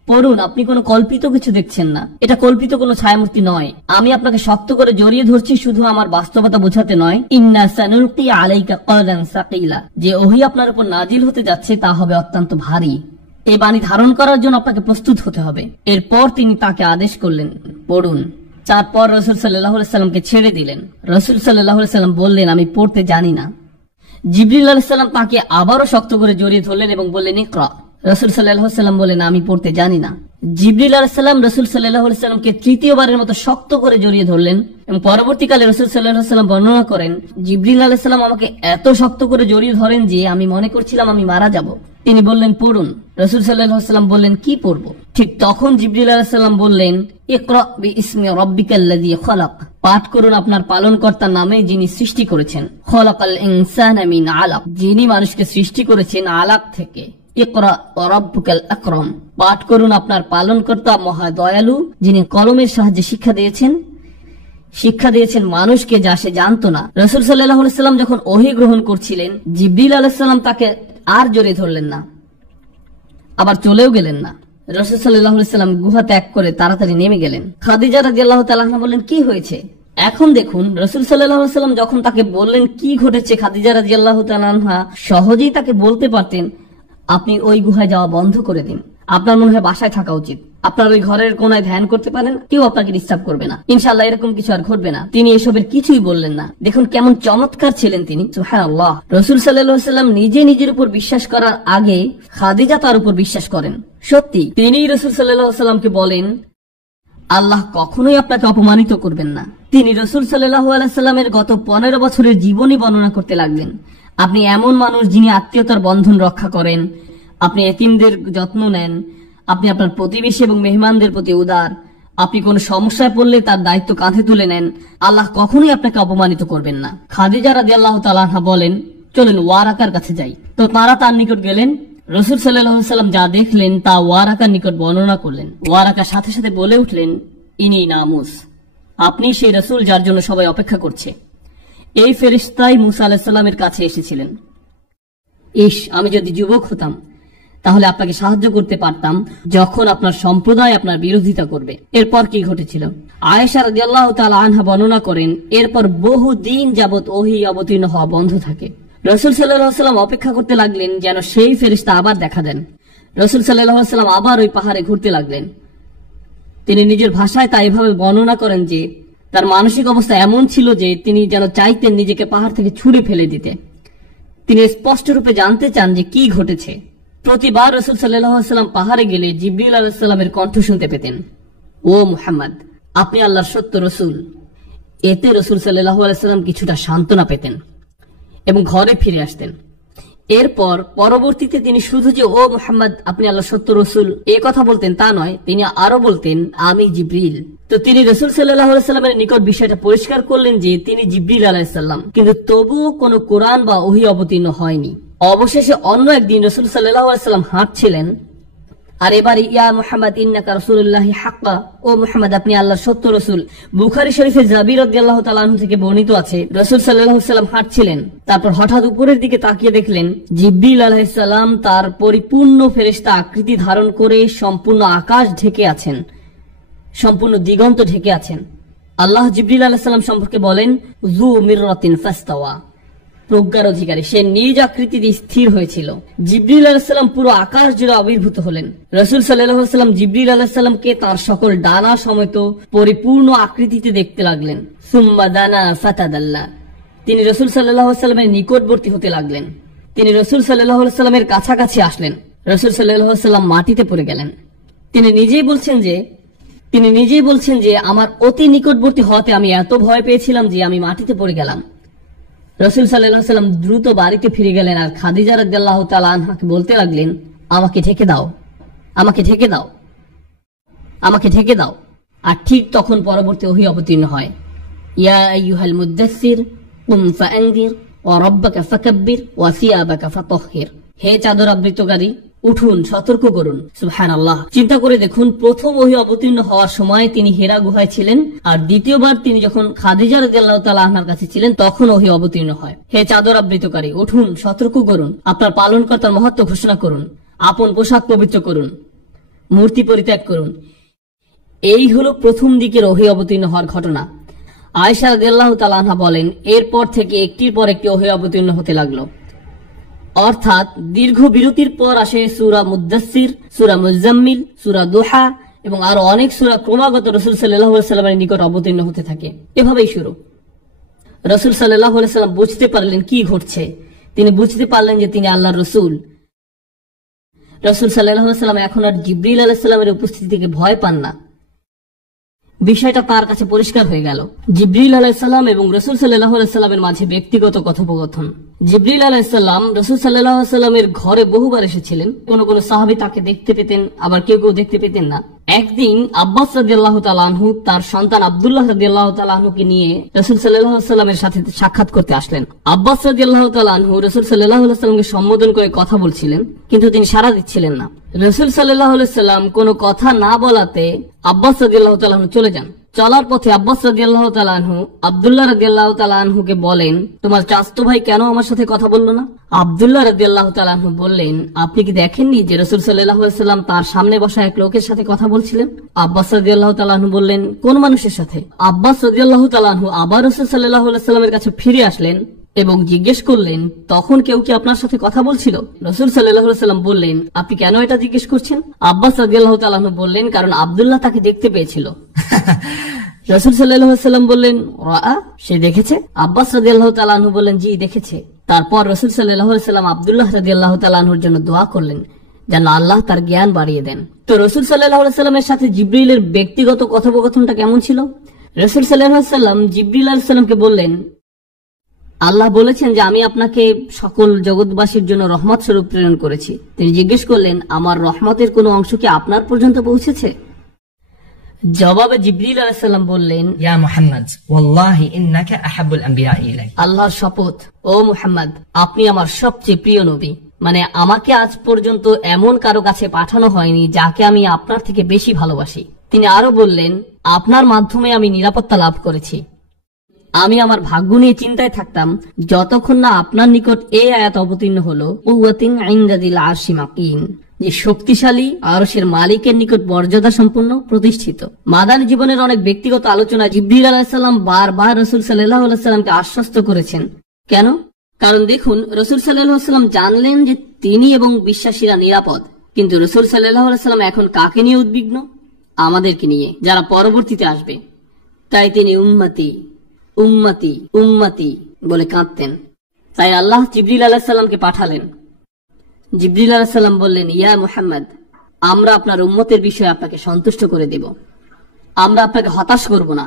পড়ুন, আপনি কোনো কল্পিত কিছু দেখছেন না। এটা কল্পিত কোনো ছায়ামূর্তি নয়। আমি আপনাকে শক্ত করে জড়িয়ে ধরছি শুধু আমার বাস্তবতা বোঝাতে নয়। ইন্না সানুলকি আলাইকা কওলান সাকিলা, যে ওহী আপনার উপর নাজিল হতে যাচ্ছে তা হবে অত্যন্ত ভারী। এই বাণী ধারণ করার জন্য আপনাকে প্রস্তুত হতে হবে। এরপর তিনি তাকে আদেশ করলেন, পড়ুন। তারপর রাসূল সাল্লাল্লাহু আলাইহি সাল্লামকে ছেড়ে দিলেন। রাসূল সাল্লাল্লাহু আলাইহি সাল্লাম বললেন, আমি পড়তে জানি না। জিবরিল আলাইহিস সালাম তাকে আবারও শক্ত করে জড়িয়ে ধরলেন এবং বললেন, ইকরা। রাসূল সাল্লাল্লাহু আলাইহি সাল্লাম বলেন, আমি পড়তে জানি না। জিবরিল আলাইহিস সালাম রাসূল সাল্লাল্লাহু আলাইহি সাল্লামকে তৃতীয়বারের মতো শক্ত করে জড়িয়ে ধরলেন এবং পরবর্তীকালে রাসূল সাল্লাল্লাহু আলাইহি সাল্লাম বর্ণনা করেন, জিবরিল আলাইহিস সালাম আমাকে এত শক্ত করে জড়িয়ে ধরেন যে আমি মনে করছিলাম আমি মারা যাব। তিনি বললেন, পড়ুন। রাসূল সাল্লাল্লাহু আলাইহি সাল্লাম বললেন, কি পড়ব? ঠিক তখন জিবরিল আলাইহিস সালাম বললেন, ইকরা বিইসমি রাব্বিকাল্লাযী খালাক, পাঠ করুন আপনার পালনকর্তার নামে যিনি সৃষ্টি করেছেন। খালাকাল ইনসানা মিন আলাক, যিনি মানুষকে সৃষ্টি করেছেন আলাক থেকে। ইকরা রাব্বুকাল আকরাম, পাঠ করুন আপনার পালনকর্তা মহা দয়ালু যিনি কলমের সাহায্যে শিক্ষা দিয়েছেন। শিক্ষা দিয়েছেন মানুষকে যা সে জানতো না। রাসূল সাল্লাল্লাহু আলাইহি সাল্লাম যখন ওহী গ্রহণ করছিলেন, জিবরিল আলাইহিস সালাম তাকে আর জড়িয়ে ধরলেন না, আবার চলেও গেলেন না। রাসূল সাল্লাল্লাহু আলাইহি সাল্লাম গুহা ত্যাগ করে তাড়াতাড়ি নেমে গেলেন। খাদিজা রাদিয়াল্লাহু তাআলা আনহা বললেন, কি হয়েছে? এখন দেখুন, রাসূল সাল্লাল্লাহু আলাইহি সাল্লাম যখন তাকে বললেন কি ঘটেছে, খাদিজা রাদিয়াল্লাহু তাআলা আনহা সহজেই তাকে বলতে পারতেন, আপনি ওই গুহায় যাওয়া বন্ধ করে দিন, আপনার মনে হয় বাসায় থাকা উচিত, আপনার ওই ঘরের কোনায় ধ্যান করতে পারেন, কেউ আপনাকে ডিস্টার্ব করবে না, ইনশাআল্লাহ এরকম কিছু আর ঘটবে না। তিনি এসবের কিছুই বললেন না। দেখুন কেমন চমৎকার ছিলেন তিনি, সুবহানাল্লাহ। রাসূল সাল্লাল্লাহু আলাইহি সাল্লাম নিজে নিজের উপর বিশ্বাস করার আগে খাদিজা তার উপর বিশ্বাস করেন। সত্যি তিনি রাসূল সাল্লাল্লাহু আলাইহি সাল্লামকে বলেন, আল্লাহ কখনোই আপনাকে অপমানিত করবেন না। তিনি রাসূল সাল্লাল্লাহু আলাইহি সাল্লামের গত 15 বছরের জীবনী বর্ণনা করতে লাগলেন। আপনি এমন মানুষ যিনি আত্মীয়তার বন্ধন রক্ষা করেন, আপনি এতিমদের যত্ন নেন, আপনি আপনার প্রতিবেশী এবং মেহমানদের প্রতি উদার, আপনি কোন সমস্যায় পড়লে তার দায়িত্ব কাঁধে তুলে নেন, আল্লাহ কখনোই আপনাকে অপমানিত করবেন না। খাদিজা রাদিয়াল্লাহু তাআলা আনহা বলেন, চলেন ওয়ারাকার কাছে যাই। তো তারা তার নিকট গেলেন। রাসূল সাল্লাল্লাহু আলাইহি সাল্লাম যা দেখলেন তা ওয়ারাকার নিকট বর্ণনা করলেন। ওয়ারাকার সাথে সাথে বলে উঠলেন, ইনি নামুস, আপনি সেই রাসূল যার জন্য সবাই অপেক্ষা করছে। এই ফেরেশতাই মুসা আলাইহিস সালামের কাছে এসেছিলেন। আমি যদি যুবক হতাম তাহলে আপনাকে সাহায্য করতে পারতাম যখন আপনার সম্প্রদায় আপনার বিরোধিতা করবে। এরপর কি ঘটেছিল? আয়েশা রাদিয়াল্লাহু তাআলা আনহা বর্ণনা করেন, এরপর বহু দিন যাবত ওহী অবতীর্ণ হওয়া বন্ধ থাকে। রাসূল সাল্লাল্লাহু আলাইহি সাল্লাম অপেক্ষা করতে লাগলেন যেন সেই ফেরেশতা আবার দেখা দেন। রাসূল সাল্লাল্লাহু আলাইহি সাল্লাম আবার ওই পাহাড়ে ঘুরতে লাগলেন। তিনি নিজের ভাষায় তা এভাবে বর্ণনা করেন যে তার মানসিক অবস্থা এমন ছিল যে তিনি যেন চাইতেন নিজেকে পাহাড় থেকে ছুঁড়ে ফেলে দিতে। তিনি স্পষ্ট রূপে জানতে চান যে কি ঘটেছে। প্রতিবার রাসূল সাল্লাল্লাহু আলাইহি সাল্লাম পাহাড়ে গেলে জিবরিল আলাইহিস সালামের কণ্ঠ শুনতে পেতেন, ও মুহাম্মদ, আপনি আল্লাহর সত্য রাসূল। এতে রাসূল সাল্লাল্লাহু আলাইহি সাল্লাম কিছুটা সান্ত্বনা পেতেন এবং ঘরে ফিরে আসতেন। এরপর পরবর্তীতে তিনি শুধু যে ও মুহাম্মদ আপনি আল্লাহর সত্য রাসূল এই কথা বলতেন তা নয়, তিনি আরো বলতেন, আমি জিবরিল। তো তিনি রাসূল সাল্লাল্লাহু আলাইহি সাল্লামের নিকট বিষয়টা পরিষ্কার করলেন যে তিনি জিবরিল আলাইহিস সালাম, কিন্তু তবুও কোনো কোরআন বা ওহী অবতীর্ণ হয়নি। অবশেষে অন্য একদিন রাসূল সাল্লাল্লাহু আলাইহি সাল্লাম হাঁটছিলেন, আর এবারে ইয়া মুহাম্মদ ইন্নাকা রাসূলুল্লাহি হাক্কা, ও মুহাম্মদ আপনি আল্লাহর সত্য রাসূল। বুখারী শরীফে জাবির রাদিয়াল্লাহু তাআলা আনহু থেকে বর্ণিত আছে, রাসূল সাল্লাল্লাহু আলাইহি সাল্লাম হাঁটছিলেন, তারপর হঠাৎ উপরের দিকে তাকিয়ে দেখলেন জিবরিল আলাইহিস সালাম তার পরিপূর্ণ ফেরেশতা আকৃতি ধারণ করে সম্পূর্ণ আকাশ ঢেকে আছেন, সম্পূর্ণ দিগন্ত ঢেকে আছেন। আল্লাহ জিবরিল আলাইহিস সালাম সম্পর্কে বলেন, যু মিররাতিন ফাস্তাওয়া, প্রজ্ঞার অধিকারী, সে নিজ আকৃতিতে স্থির হয়েছিল। জিবরিল আলাইহিস সালাম পুরো আকাশ জুড়ে আবির্ভূত হলেন। রাসূল সাল্লাল্লাহু আলাইহি সাল্লাম জিবরিল আলাইহিস সালামকে তার সকল ডানা সমেত পরিপূর্ণ আকৃতিতে দেখতে লাগলেন। সুম্মা দানা ফাতাদাল্লা, তিনি রাসূল সাল্লাল্লাহু আলাইহি সাল্লামের নিকটবর্তী হতে লাগলেন। তিনি রাসূল সাল্লাল্লাহু আলাইহি সাল্লামের কাছাকাছি আসলেন। রাসূল সাল্লাল্লাহু আলাইহি সাল্লাম মাটিতে পড়ে গেলেন। তিনি নিজেই বলছেন যে আমার অতি নিকটবর্তী হতে আমি এত ভয় পেয়েছিলাম যে আমি মাটিতে পড়ে গেলাম। রাসূল সাল্লাল্লাহু আলাইহি সাল্লাম দ্রুত বাড়িতে ফিরে গেলেন আর খাদিজা রাদিয়াল্লাহু তাআলা আনহাকে বলতে লাগলেন, আমাকে ঢেকে দাও, আমাকে ঢেকে দাও, আমাকে ঢেকে দাও। আর ঠিক তখন পরবর্তী ওহী অবতীর্ণ হয়, ইয়া আইয়ুহাল মুদ্দাসসির কুম ফাআনযির ওয়া রাব্বাকা ফাকাব্বির ওয়া সিয়াবাকা ফাতাহহির, হে চাদর আবৃতকারী, উঠুন, সতর্ক করুন। সুবহানাল্লাহ। চিন্তা করে দেখুন, প্রথম ওহী অবতীর্ণ হওয়ার সময় তিনি হেরা গুহায় ছিলেন, আর দ্বিতীয়বার তিনি যখন খাদিজা রাদিয়াল্লাহু তাআলা আনহার কাছে ছিলেন তখন ওহী অবতীর্ণ হয়। হে চাদর আবৃতকারী, উঠুন, সতর্ক করুন, আপনার পালনকর্তার মহত্ব ঘোষণা করুন, আপন পোশাক পবিত্র করুন, মূর্তি পরিত্যাগ করুন। এই হলো প্রথম দিকের ওহী অবতীর্ণ হওয়ার ঘটনা। আয়েশা রাদিয়াল্লাহু তাআলা আনহা বলেন, এরপর থেকে একটির পর একটি ওহী অবতীর্ণ হতে লাগলো। অর্থাৎ দীর্ঘ বিরতির পর আসে সূরা মুদ্দাসসির, সূরা মুজাম্মিল, সূরা দুহা এবং আরো অনেক সূরা ক্রমাগত রাসূল সাল্লাল্লাহু আলাইহি সাল্লামের নিকট অবতীর্ণ হতে থাকে। এভাবেই শুরু। রাসূল সাল্লাল্লাহু আলাইহি সাল্লাম বুঝতে পারলেন কি ঘটছে। তিনি বুঝতে পারলেন যে তিনি আল্লাহর রাসূল। রাসূল সাল্লাল্লাহু আলাইহি সাল্লাম এখন আর জিবরিল আলাইহিস সালামের উপস্থিতি থেকে ভয় পান না। বিষয়টা তার কাছে পরিষ্কার হয়ে গেল। জিবরিল আলাইহিস সালাম এবং রাসূল সাল্লাল্লাহু আলাইহি সাল্লামের মাঝে ব্যক্তিগত কথোপকথন। জিবরিল আলাইহিস সালাম রাসূল সাল্লাল্লাহু আলাইহি সাল্লামের ঘরে বহুবার এসেছিলেন। কোন কোন সাহাবী তাকে দেখতে পেতেন, আবার কেউ কেউ দেখতে পেতেন না। একদিন আব্বাস রাদিয়াল্লাহু তাআলা আনহু তার সন্তান আব্দুল্লাহ রাদিয়াল্লাহু তাআলা আনহুকে নিয়ে রাসূল সাল্লাল্লাহু আলাইহি সাল্লামের সাথে সাক্ষাৎ করতে আসলেন। আব্বাস রাদিয়াল্লাহু তাআলা আনহু রাসূল সাল্লাল্লাহু আলাইহি সাল্লামকে সম্বোধন করে কথা বলছিলেন, কিন্তু তিনি সাড়া দিচ্ছিলেন না। রাসূল সাল্লাল্লাহু আলাইহি সাল্লাম কোনো কথা না বলাতে আব্বাস রাদিয়াল্লাহু তাআলা আনহু চলে যান। চলার পথে আব্বাস রাদিয়াল্লাহু তাআলা আনহু আব্দুল্লাহ রাদিয়াল্লাহু তাআলা আনহুকে বলেন, তোমার চাচতো ভাই কেন আমার সাথে কথা বললো না? আব্দুল্লাহ রাদিয়াল্লাহু তাআলা আনহু বললেন, আপনি কি দেখেননি যে রাসূল সাল্লাল্লাহু আলাইহি ওয়াসাল্লাম তার সামনে বসা এক লোকের সাথে কথা বলছিলেন? আব্বাস রাদিয়াল্লাহু তাআলা আনহু বললেন, কোন মানুষের সাথে? আব্বাস রাদিয়াল্লাহু তাআলা আনহু আবার রাসূল সাল্লাল্লাহু আলাইহি ওয়াসাল্লামের কাছে ফিরে আসলেন এবং জিজ্ঞেস করলেন, তখন কেউ কি আপনার সাথে কথা বলছিল? রাসূল সাল্লাল্লাহু আলাইহি ওয়াসাল্লাম বললেন, আপনি কেন এটা জিজ্ঞেস করছেন? আব্বাস রাদিয়াল্লাহু তাআলা আনহু বললেন, কারণ আব্দুল্লাহ তাকে দেখতে পেয়েছিল। রাসূল সাল্লাল্লাহু আলাইহি ওয়াসাল্লাম বললেন, রাআ, সে দেখেছে? আব্বাস রাদিয়াল্লাহু তাআলা আনহু বললেন, জি দেখেছে। তারপর রাসূল সাল্লাল্লাহু আলাইহি ওয়াসাল্লাম আব্দুল্লাহ রাদিয়াল্লাহু তাআলা আনহুর জন্য দোয়া করলেন যেন আল্লাহ তার জ্ঞান বাড়িয়ে দেন। তো রাসূল সাল্লাল্লাহু আলাইহি ওয়াসাল্লামের সাথে জিবরিলের ব্যক্তিগত কথোপকথনটা কেমন ছিল? রাসূল সাল্লাল্লাহু আলাইহি ওয়াসাল্লাম জিবরিল আলাইহিস সালামকে বললেন, আল্লাহ বলেছেন যে আমি আপনাকে সকল জগৎবাসীর জন্য রহমত স্বরূপ প্রেরণ করেছি। তিনি জিজ্ঞেস করলেন, আমার রহমতের কোনো অংশ কি আপনার পর্যন্ত পৌঁছেছে? জবাবে জিবরিল আলাইহিস সালাম বললেন, ইয়া মুহাম্মদ, ওয়াল্লাহি ইন্নাকা আহাব্বুল আনবিয়া ইলাই। আল্লাহর শপথ, ও মুহাম্মদ, আপনি আমার সবচেয়ে প্রিয় নবী। মানে আমাকে আজ পর্যন্ত এমন কারো কাছে পাঠানো হয়নি যাকে আমি আপনার থেকে বেশি ভালোবাসি। তিনি আরো বললেন, আপনার মাধ্যমে আমি নিরাপত্তা লাভ করেছি। আমি আমার ভাগ্য নিয়ে চিন্তায় থাকতাম যতক্ষণ না আপনার নিকট এই আয়াত অবতীর্ণ হলো, কুওয়াতিন ইনদাদিল আরশি মাকিন, যে শক্তিশালী আরশের মালিকের নিকট মর্যাদা সম্পন্ন প্রতিষ্ঠিত। মাদানী জীবনের অনেক ব্যক্তিগত আলোচনা জিবরিল আলাইহিস সালাম বারবার রাসূল সাল্লাল্লাহু আলাইহি সাল্লামকে আশ্বস্ত করেছেন। কেন? কারণ দেখুন, রাসূল সাল্লাল্লাহু আলাইহি সাল্লাম জানলেন যে তিনি এবং বিশ্বাসীরা নিরাপদ, কিন্তু রাসূল সাল্লাল্লাহু আলাইহি সাল্লাম এখন কাকে নিয়ে উদ্বিগ্ন? আমাদেরকে নিয়ে, যারা পরবর্তীতে আসবে। তাই তিনি উম্মতি উম্মতি উম্মতি বলে কাঁদতেন। তাই আল্লাহ জিবরিল আলাইহিস সালামকে পাঠালেন। জিবরিল আলাইহিস সালাম বললেন, ইয়া মুহাম্মদ, আমরা আপনার উম্মতের বিষয়ে আপনাকে সন্তুষ্ট করে দেব। আমরা আপনাকে হতাশ করব না,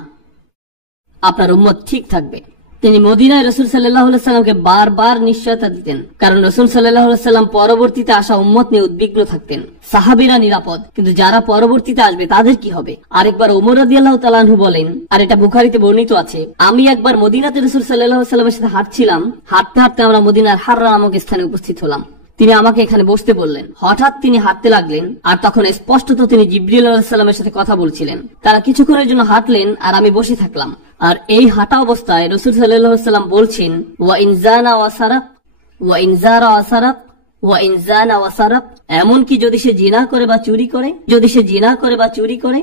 আপনার উম্মত ঠিক থাকবে। তিনি মদিনায় রাসূল সাল্লাল্লাহু আলাইহি সাল্লামকে বারবার নিশ্চয়তা দিতেন, কারণ রাসূল সাল্লাল্লাহু আলাইহি সাল্লাম পরবর্তীতে আসা উম্মত নিয়ে উদ্বিগ্ন থাকতেন। সাহাবীরা নিরাপদ, কিন্তু যারা পরবর্তীতে আসবে তাদের কি হবে? আরেকবার ওমর রাদিয়াল্লাহু তাআলা আনহু বলেন, আর এটা বুখারীতে বর্ণিত আছে, আমি একবার মদিনাতে রাসূল সাল্লাল্লাহু আলাইহি সাল্লামের সাথে হাঁটছিলাম। হাঁটতে হাঁটতে আমরা মদিনার হাররা নামক স্থানে উপস্থিত হলাম। তিনি আমাকে এখানে বসতে বললেন। হঠাৎ তিনি হাঁটতে লাগলেন, আর তখন স্পষ্টত তিনি জিবরিল আলাইহিস সালামের সাথে কথা বলছিলেন। তারা কিছুক্ষণের জন্য হাঁটলেন, আর আমি বসে থাকলাম। আর এই হাঁটা অবস্থায় রাসূল সাল্লাল্লাহু আলাইহি সাল্লাম বলছেন, ওয়া ইন জানা ওয়া সারাক ওয়া ইন জারা ওয়া সারাক ওয়া ইন জানা ওয়া সারাক, এমন কি যদি সে জিনা করে বা চুরি করে, যদি সে জিনা করে বা চুরি করে।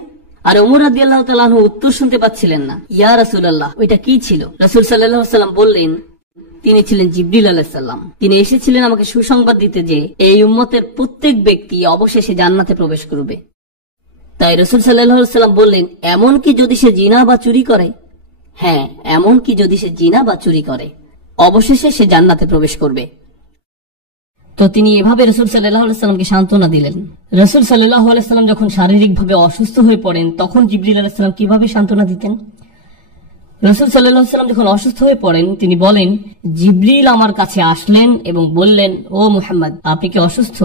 আর ওমর রাদিয়াল্লাহু তাআলা আনহু উত্তর শুনতে পাচ্ছিলেন না। ইয়া রাসূলুল্লাহ, ওইটা কি ছিল? রাসূল সাল্লাল্লাহু আলাইহি সাল্লাম বললেন, তিনি ছিলেন জিবরিল আলাইহিস সালাম। তিনি এসেছিলেন আমাকে সুসংবাদ দিতে যে এই উম্মতের প্রত্যেক ব্যক্তি অবশেষে জান্নাতে প্রবেশ করবে। তাই রাসূল সাল্লাল্লাহু আলাইহি সাল্লাম বললেন, এমন কি যদি সে জিনা বা চুরি করে? হ্যাঁ, এমন কি যদি সে জিনা বা চুরি করে, অবশেষে সে জান্নাতে প্রবেশ করবে। তো তিনি এভাবে রাসূল সাল্লাল্লাহু আলাইহি সাল্লামকে সান্ত্বনা দিলেন। রাসূল সাল্লাল্লাহু আলাইহি সাল্লাম যখন শারীরিকভাবে অসুস্থ হয়ে পড়েন, তখন জিবরিল আলাইহিস সালাম কিভাবে সান্ত্বনা দিতেন? রাসূল সাল্লাল্লাহু আলাইহি সাল্লাম যখন অসুস্থ হয়ে পড়েন, তিনি বলেন, জিবরিল আমার কাছে আসলেন এবং বললেন, ও মুহাম্মদ, আপনি কি অসুস্থ?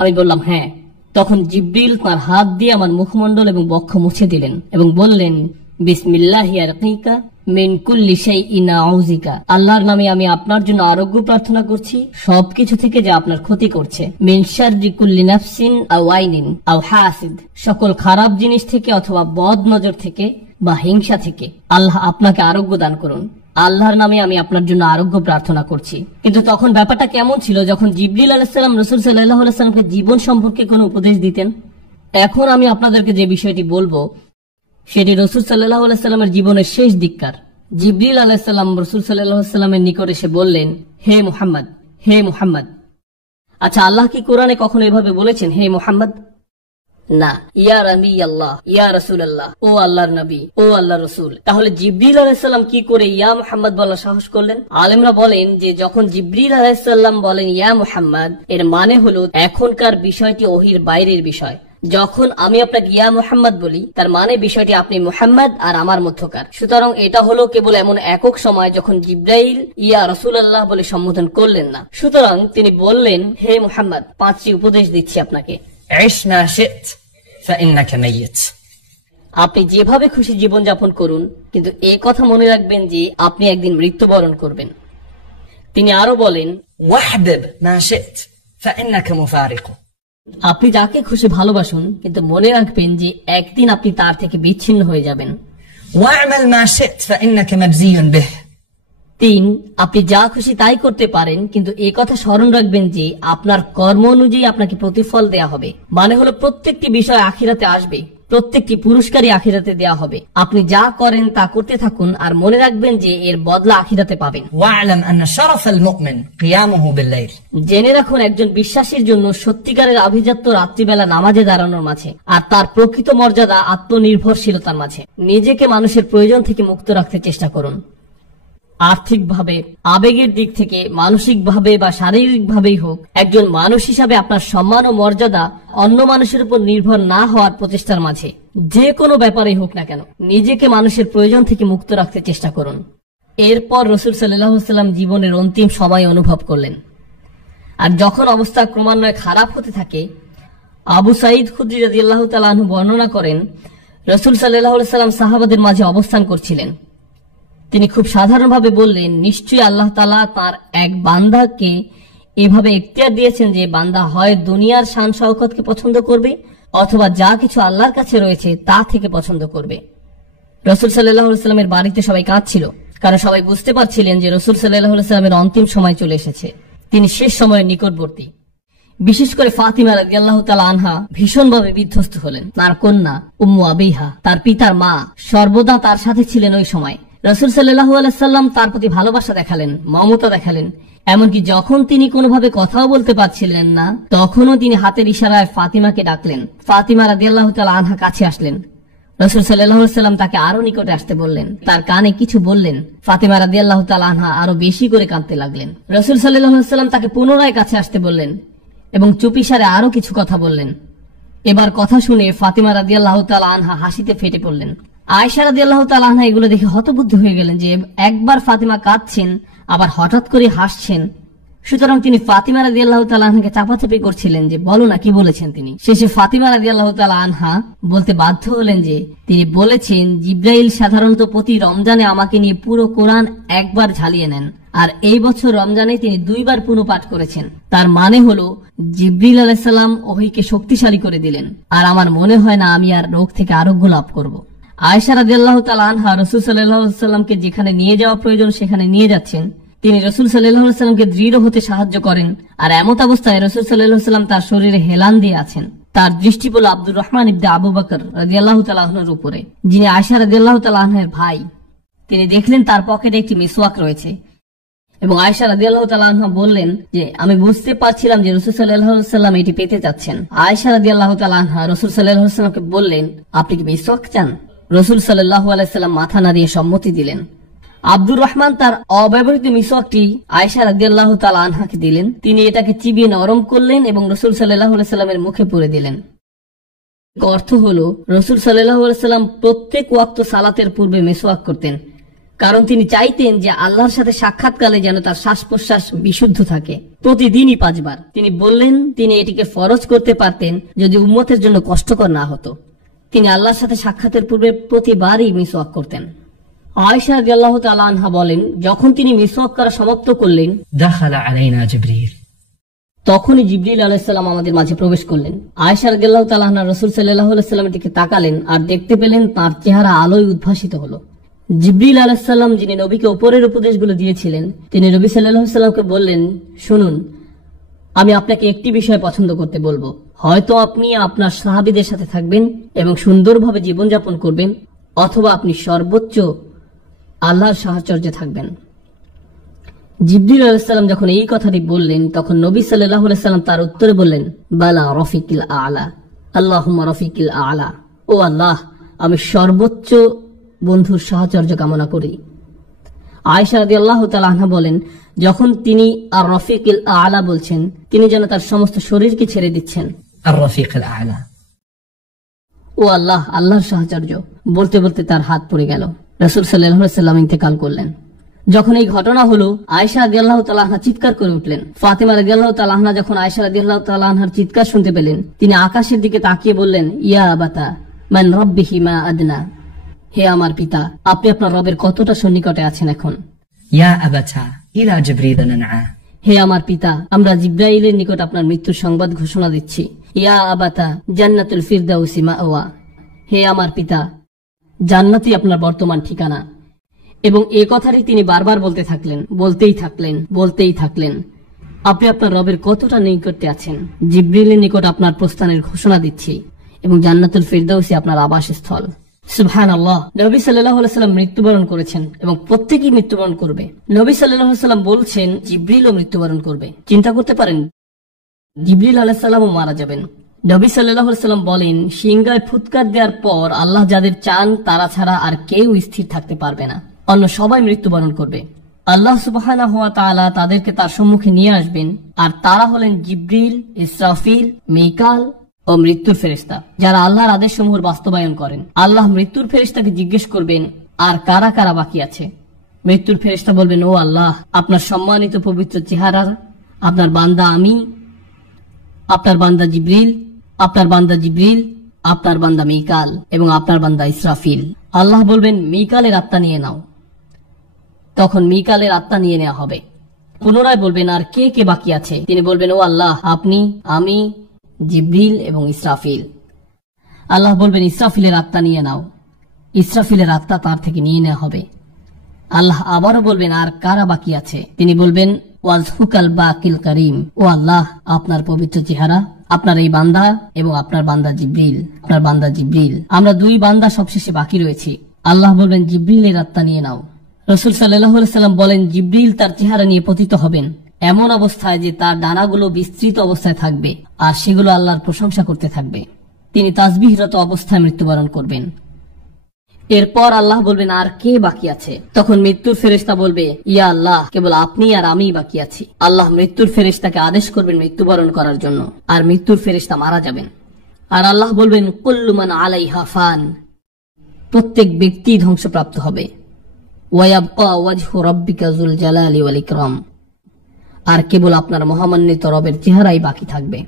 আমি বললাম, হ্যাঁ। তখন জিবরিল তার হাত দিয়ে আমার মুখমণ্ডল এবং বক্ষ মুছে দিলেন এবং বললেন, বিসমিল্লাহি আরকিকা মিন কুল্লি শাইইন আউযিকা, আল্লাহর নামে আমি আপনার জন্য আরোগ্য প্রার্থনা করছি সবকিছু থেকে যা আপনার ক্ষতি করছে। মিন শাররি কুল্লি নাফসিন আও আইনিন আও হাসিদ, সকল খারাপ জিনিস থেকে অথবা বদ নজর থেকে বা হিংসা থেকে আল্লাহ আপনাকে আরোগ্য দান করুন। আল্লাহর নামে আমি আপনার জন্য আরোগ্য প্রার্থনা করছি। কিন্তু তখন ব্যাপারটা কেমন ছিল যখন জিবরিল আলাইহিস সালাম রাসূল সাল্লাল্লাহু আলাইহি সাল্লামকে জীবন সম্পর্কে কোনো উপদেশ দিতেন? এখন আমি আপনাদেরকে যে বিষয়টি বলবো সেটি রাসূল সাল্লাল্লাহু আলাইহি সাল্লামের জীবনের শেষ দিককার। জিবরিল আলাইহিস সালাম রাসূল সাল্লাল্লাহু আলাইহি সাল্লামের নিকট এসে বললেন, হে মুহাম্মদ, হে মুহাম্মদ। আচ্ছা, আল্লাহ কি কোরআনে কখনো এভাবে বলেছেন, হে মুহাম্মদ? না। ইয়া রাবি আল্লাহ, ইয়া রাসূলুল্লাহ, ও আল্লাহর নবী, ও আল্লাহর রাসূল। তাহলে জিবরিল আলাইহিস সালাম কি করে ইয়া মুহাম্মদ বলার সাহস করলেন? আলেমরা বলেন যে যখন জিবরিল আলাইহিস সালাম বলেন ইয়া মুহাম্মদ, এর মানে হলো এখনকার বিষয়টি ওহীর বাইরের বিষয়। যখন আমি আপনাকে ইয়া মুহাম্মদ বলি, তার মানে বিষয়টি আপনি মুহাম্মদ আর আমার মধ্যকার। সুতরাং এটা হলো কেবল এমন একক সময় যখন জিবরাইল ইয়া রাসূলুল্লাহ বলে সম্বোধন করলেন না। সুতরাং তিনি বললেন, হে মুহাম্মদ, 5টি উপদেশ দিচ্ছি আপনাকে। عش ما شئت فإنك ميت, আপনি যেভাবে খুশি জীবন যাপন করুন, কিন্তু এই কথা মনে রাখবেন যে আপনি একদিন মৃত্যুবরণ করবেন। তিনি আরো বলেন, واحبب ما شئت فإنك مفارق, আপনি যাকে খুশি ভালোবাসুন, কিন্তু মনে রাখবেন যে একদিন আপনি তার থেকে বিচ্ছিন্ন হয়ে যাবেন। واعمل ما شئت فإنك مجزي به. 3, আপনি যা খুশি তাই করতে পারেন, কিন্তু এই কথা স্মরণ রাখবেন যে আপনার কর্ম অনুযায়ী আপনাকে প্রতিফল দেয়া হবে। মানে হলো প্রত্যেকটি বিষয় আখিরাতে আসবে, প্রত্যেকটি পুরস্কারই আখিরাতে দেয়া হবে। আপনি যা করেন তা করতে থাকুন, আর মনে রাখবেন যে এর বদলা আখিরাতে পাবেন। واعلم أن شرف المؤمن قيامه بالليل. জেনে রাখুন একজন বিশ্বাসীর জন্য সত্যিকারের আভিজাত্য রাত্রিবেলা নামাজে দাঁড়ানোর মাঝে, আর তার প্রকৃত মর্যাদা আত্মনির্ভরশীলতার মাঝে। নিজেকে মানুষের প্রয়োজন থেকে মুক্ত রাখতে চেষ্টা করুন। আর্থিকভাবে, আবেগের দিক থেকে, মানসিকভাবে বা শারীরিকভাবেই হোক, একজন মানুষ হিসাবে আপনার সম্মান ও মর্যাদা অন্য মানুষের উপর নির্ভর না হওয়ার প্রচেষ্টার মাঝে। যে কোনো ব্যাপারেই হোক না কেন, নিজেকে মানুষের প্রয়োজন থেকে মুক্ত রাখতে চেষ্টা করুন। এরপর রাসূল সাল্লাল্লাহু আলাইহি ওয়াসাল্লাম জীবনের অন্তিম সময় অনুভব করলেন। আর যখন অবস্থা ক্রমান্বয়ে খারাপ হতে থাকে, আবু সাঈদ খুদরি রাদিয়াল্লাহু তাআলা আনহু বর্ণনা করেন, রাসূল সাল্লাল্লাহু আলাইহি ওয়াসাল্লাম সাহাবাদের মাঝে অবস্থান করছিলেন। তিনি খুব সাধারণভাবে বললেন, নিশ্চয়ই আল্লাহ তাআলা তার এক বান্দাকে এভাবে এখতিয়ার দিয়েছেন যে বান্দা হয় দুনিয়ার শান শওকতকে পছন্দ করবে, অথবা যা কিছু আল্লাহর কাছে রয়েছে তা থেকে পছন্দ করবে। রাসূল সাল্লাল্লাহু আলাইহি ওয়াসাল্লামের বাড়িতে সবাই কাঁদছিল, কারণ সবাই বুঝতে পারছিলেন যে রাসূল সাল্লাল্লাহু আলাইহি ওয়াসাল্লামের অন্তিম সময় চলে এসেছে, তিনি শেষ সময়ের নিকটবর্তী। বিশেষ করে ফাতিমা রাদিয়াল্লাহু তাআলা আনহা ভীষণভাবে বিধ্বস্ত হলেন। তার কন্যা উম্মু আবিহা, তার পিতার মা, সর্বদা তার সাথে ছিলেন ওই সময়। রাসূল সাল্লাল্লাহু আলাইহি সাল্লাম তার প্রতি ভালোবাসা দেখালেন, মমতা দেখালেন। এমনকি যখন তিনি কোনোভাবে কথাও বলতে পারছিলেন না, তখনও তিনি হাতের ইশারায় ফাতিমাকে ডাকলেন। ফাতিমা রাদিয়াল্লাহু তাআলা আনহা কাছে আসলেন। রাসূল সাল্লাল্লাহু আলাইহি সাল্লাম তাকে আরো নিকটে আসতে বললেন, তার কানে কিছু বললেন। ফাতিমা রাদিয়াল্লাহু তাআলা আনহা আরো বেশি করে কাঁদতে লাগলেন। রাসূল সাল্লাল্লাহু আলাইহি সাল্লাম তাকে পুনরায় কাছে আসতে বললেন এবং চুপিসারে আরো কিছু কথা বললেন। এবার কথা শুনে ফাতিমা রাদিয়াল্লাহু তাআলা আনহা হাসিতে ফেটে পড়লেন। আয়েশা রাদিয়াল্লাহু তাআলা আনহা এগুলো দেখে হতবুদ্ধি হয়ে গেলেন যে একবার ফাতিমা কাঁদছেন, আবার হঠাৎ করে হাসছেন। সুতরাং তিনি ফাতিমা রাদিয়াল্লাহু তাআলা আনহাকে চাপাচাপি করছিলেন যে বলো না, কি বলেছেন তিনি। শেষে ফাতিমা রাদিয়াল্লাহু তাআলা আনহা বলতে বাধ্য হলেন যে তিনি বলেছেন, জিব্রাইল সাধারণত প্রতি রমজানে আমাকে নিয়ে পুরো কোরআন একবার ঝালিয়ে নেন, আর এই বছর রমজানে তিনি 2 বার পুনঃপাঠ করেছেন। তার মানে হলো জিবরিল আলাইহিস সালাম ওহীকে শক্তিশালী করে দিলেন, আর আমার মনে হয় না আমি আর রোগ থেকে আরোগ্য লাভ করব। আয়েশা রাদিয়াল্লাহু তাআলা আনহা রাসূল সাল্লাল্লাহু আলাইহি ওয়াসাল্লামকে যেখানে নিয়ে যাওয়া প্রয়োজন সেখানে নিয়ে যাচ্ছেন। তিনি রাসূল সাল্লাল্লাহু আলাইহি ওয়াসাল্লামকে দৃঢ় হতে সাহায্য করেন, আর এমত অবস্থায় রাসূল সাল্লাল্লাহু আলাইহি ওয়াসাল্লাম তার শরীরে হেলান দিয়ে আছেন। তার দৃষ্টি পড়ল আব্দুর রহমান ইবনে আবু বকর রাদিয়াল্লাহু তাআলা আনহুর উপরে, যিনি আয়েশা রাদিয়াল্লাহু তাআলা আনহার ভাই। তিনি দেখলেন তার পকেটে একটি মিসওয়াক রয়েছে, এবং আয়েশা রাদিয়াল্লাহু তাআলা আনহা বললেন যে আমি বুঝতে পারছিলাম যে রাসূল সাল্লাল্লাহু আলাইহি ওয়াসাল্লাম এটি পেতে যাচ্ছেন। আয়েশা রাদিয়াল্লাহু তাআলা আনহা রাসূল সাল্লাল্লাহু আলাইহি ওয়াসাল্লামকে বললেন, আপনি কি মিসওয়াক চান? রাসূল সাল্লাল্লাহু আলাইহি ওয়াসাল্লাম মাথা নাড়িয়ে সম্মতি দিলেন। আব্দুর রহমান তার অব্যবহৃত মিসওয়াকটি আয়েশা রাদিয়াল্লাহু তাআলা আনহাকে দিলেন। তিনি এটাকে চিবিয়ে নরম করলেন এবং রাসূল সাল্লাল্লাহু আলাইহি ওয়াসাল্লামের মুখে পুরে দিলেন। অর্থ হলো রাসূল সাল্লাল্লাহু আলাইহি ওয়াসাল্লাম প্রত্যেক ওয়াক্ত সালাতের পূর্বে মিসওয়াক করতেন, কারণ তিনি চাইতেন যে আল্লাহর সাথে সাক্ষাৎকালে যেন তার শ্বাস প্রশ্বাস বিশুদ্ধ থাকে, প্রতিদিনই 5 বার। তিনি বললেন তিনি এটিকে ফরজ করতে পারতেন যদি উম্মতের জন্য কষ্টকর না হতো। তিনি আল্লাহর সাথে সাক্ষাতের পূর্বে প্রতিবারই মিসওয়াক করতেন। আয়েশা রাদিয়াল্লাহু তাআলা আনহা বলেন, যখন তিনি মিসওয়াক করা সমাপ্ত করলেন, دخل علينا جبريل. তখনই জিবরিল আলাইহিস সালাম আমাদের মাঝে প্রবেশ করলেন। আয়েশা রাদিয়াল্লাহু তাআলা আনহা রাসূল সাল্লাল্লাহু আলাইহি ওয়াসাল্লামের দিকে তাকালেন আর দেখতে পেলেন তার চেহারা আলোয় উদ্ভাসিত হলো। জিবরিল আলাইহিস সালাম, যিনি নবীকে উপরের উপদেশগুলো দিয়েছিলেন, তিনি নবী সাল্লাল্লাহু আলাইহি ওয়াসাল্লামকে বললেন, শুনুন, আমি আপনাকে একটি বিষয় পছন্দ করতে বলবো। হয়তো আপনি আপনার সাহাবীদের সাথে থাকবেন এবং সুন্দরভাবে জীবনযাপন করবেন, অথবা আপনি সর্বোচ্চ আল্লাহর সাহচর্যে থাকবেন। জিবরিল আলাইহিস সালাম যখন এই কথাটি বললেন, তখন নবী সাল্লাল্লাহু আলাইহি ওয়াসাল্লাম তার উত্তরে বললেন, বালা রফিকিল আলা, আল্লাহুম্মা রফিকিল আলা। ও আল্লাহ, আমি সর্বোচ্চ বন্ধুর সাহচর্য কামনা করি। আয়েশা রাদিয়াল্লাহু তাআলা আনহা বলেন, যখন তিনি আর রফিকিল আলা বলছেন, তিনি যেন তার সমস্ত শরীরকে ছেড়ে দিচ্ছেন। الرفيق الأعلى. ও আল্লাহ, আল্লাহর সাহচর্য বলতে বলতে তার হাত পড়ে গেল। রাসূল সাল্লাল্লাহু আলাইহি ওয়াসাল্লাম ইন্তেকাল করলেন। যখন এই ঘটনা হলো, আয়েশা রাদিয়াল্লাহু তাআলা আনহা চিৎকার করে উঠলেন। ফাতিমা রাদিয়াল্লাহু তাআলা আনহা যখন আয়েশা রাদিয়াল্লাহু তাআলা আনহার চিৎকার শুনতে পেলেন, তিনি আকাশের দিকে তাকিয়ে বললেন, ইয়া আবাতা মান রাব্বিহি মা আদনা, হে আমার পিতা, আপনি আপনার রবের কতটা সন্নিকটে আছেন এখন। يا أبتا إلى جبريل ننعى. হে আমার পিতা, আমরা জিব্রাইলের নিকট আপনার মৃত্যুর সংবাদ ঘোষণা দিচ্ছি। ইয়া আবাতা জান্নাতুল ফিরদাউসি মাওয়া, হে আমার পিতা, জান্নাতই আপনার বর্তমান ঠিকানা। এবং এ কথাটি তিনি বারবার বলতে থাকলেন, বলতেই থাকলেন। আপনি আপনার রবের কতটা নিকটে আছেন। জিবরিলের নিকট আপনার প্রস্থানের ঘোষণা দিচ্ছি এবং জান্নাতুল ফিরদাউসি আপনার আবাসস্থল। সুবহানাল্লাহ। নবী সাল্লাল্লাহু আলাইহি সাল্লাম মৃত্যুবরণ করেছেন এবং প্রত্যেকেই মৃত্যুবরণ করবে। নবী সাল্লাল্লাহু আলাইহি সাল্লাম বলছেন জিবরিলও মৃত্যুবরণ করবে। চিন্তা করতে পারেন, জিবরিল আলাইহিস সালামও মারা যাবেন। নবী সাল্লাল্লাহু আলাইহি সাল্লাম বলেন, সিংহায় ফুৎকার দেওয়ার পর আল্লাহ যাদের চান তারা ছাড়া আর কেউ স্থির থাকতে পারবে না, অন্য সবাই মৃত্যুবরণ করবে। আল্লাহ সুবহানাহু ওয়া তাআলা তাদেরকে তার সম্মুখে নিয়ে আসবেন, আর তারা হলেন জিবরিল, ইসরাফিল, মিকাল ও মৃত্যুর ফেরেশতা, যারা আল্লাহর আদেশসমূহের বাস্তবায়ন করেন। আল্লাহ মৃত্যুর ফেরেশতাকে জিজ্ঞেস করবেন, আর কারা কারা বাকি আছে? মৃত্যুর ফেরেশতা বলবেন, ও আল্লাহ, আপনার সম্মানিত পবিত্র চেহারার আপনার বান্দা আমি, আপনার বান্দা জিবরিল, আপনার বান্দা জিবরিল, আপনার বান্দা মিকাল এবং আপনার বান্দা ইসরাফিল। আল্লাহ বলবেন, মিকালের আত্মা নিয়ে নাও। তখন মিকালের আত্মা নিয়ে নেওয়া হবে। পুনরায় বলবেন, আর কে কে বাকি আছে? তিনি বলবেন, ও আল্লাহ, আপনি, আমি, জিবরিল এবং ইসরাফিল। আল্লাহ বলবেন, ইসরাফিলের আত্মা নিয়ে নাও। ইসরাফিলের আত্মা তার থেকে নিয়ে নেওয়া হবে। আল্লাহ আবারও বলবেন, আর কারা বাকি আছে? তিনি বলবেন, ওয়াজহুকাল বাকিল করিম, ও আল্লাহ, আপনার পবিত্র চেহারা, আপনার এই বান্দা এবং আপনার বান্দা জিবরিল, আমরা দুই বান্দা সবশেষে বাকি রয়েছি। আল্লাহ বলবেন, জিবরিলের আত্মা নিয়ে নাও। রাসূল সাল্লাল্লাহু আলাইহি সাল্লাম বলেন, জিবরিল তার চেহারা নিয়ে পতিত হবেন এমন অবস্থায় যে তার ডানাগুলো বিস্তৃত অবস্থায় থাকবে আর সেগুলো আল্লাহর প্রশংসা করতে থাকবে। তিনি তাসবিহরত অবস্থায় মৃত্যুবরণ করবেন। এরপর আল্লাহ বলবেন, আর কে বাকি আছে? তখন মৃত্যুর ফেরেশতা বলবে, ইয়া আল্লাহ, কেবল আপনি আর আমি বাকি আছি। আল্লাহ মৃত্যুর ফেরেশতাকে আদেশ করবেন মৃত্যুবরণ করার জন্য, আর মৃত্যুর ফেরেশতা মারা যাবেন। আর আল্লাহ বলবেন, কুল্লু মান আলাইহা ফান, প্রত্যেক ব্যক্তি ধ্বংসপ্রাপ্ত হবে। ওয়ায়াবকা ওয়াজহু রাব্বিকা যুল জালালি ওয়াল ইকরাম, আর কেবল আপনার মহামান্বিত রবের চেহারাই বাকি থাকবে।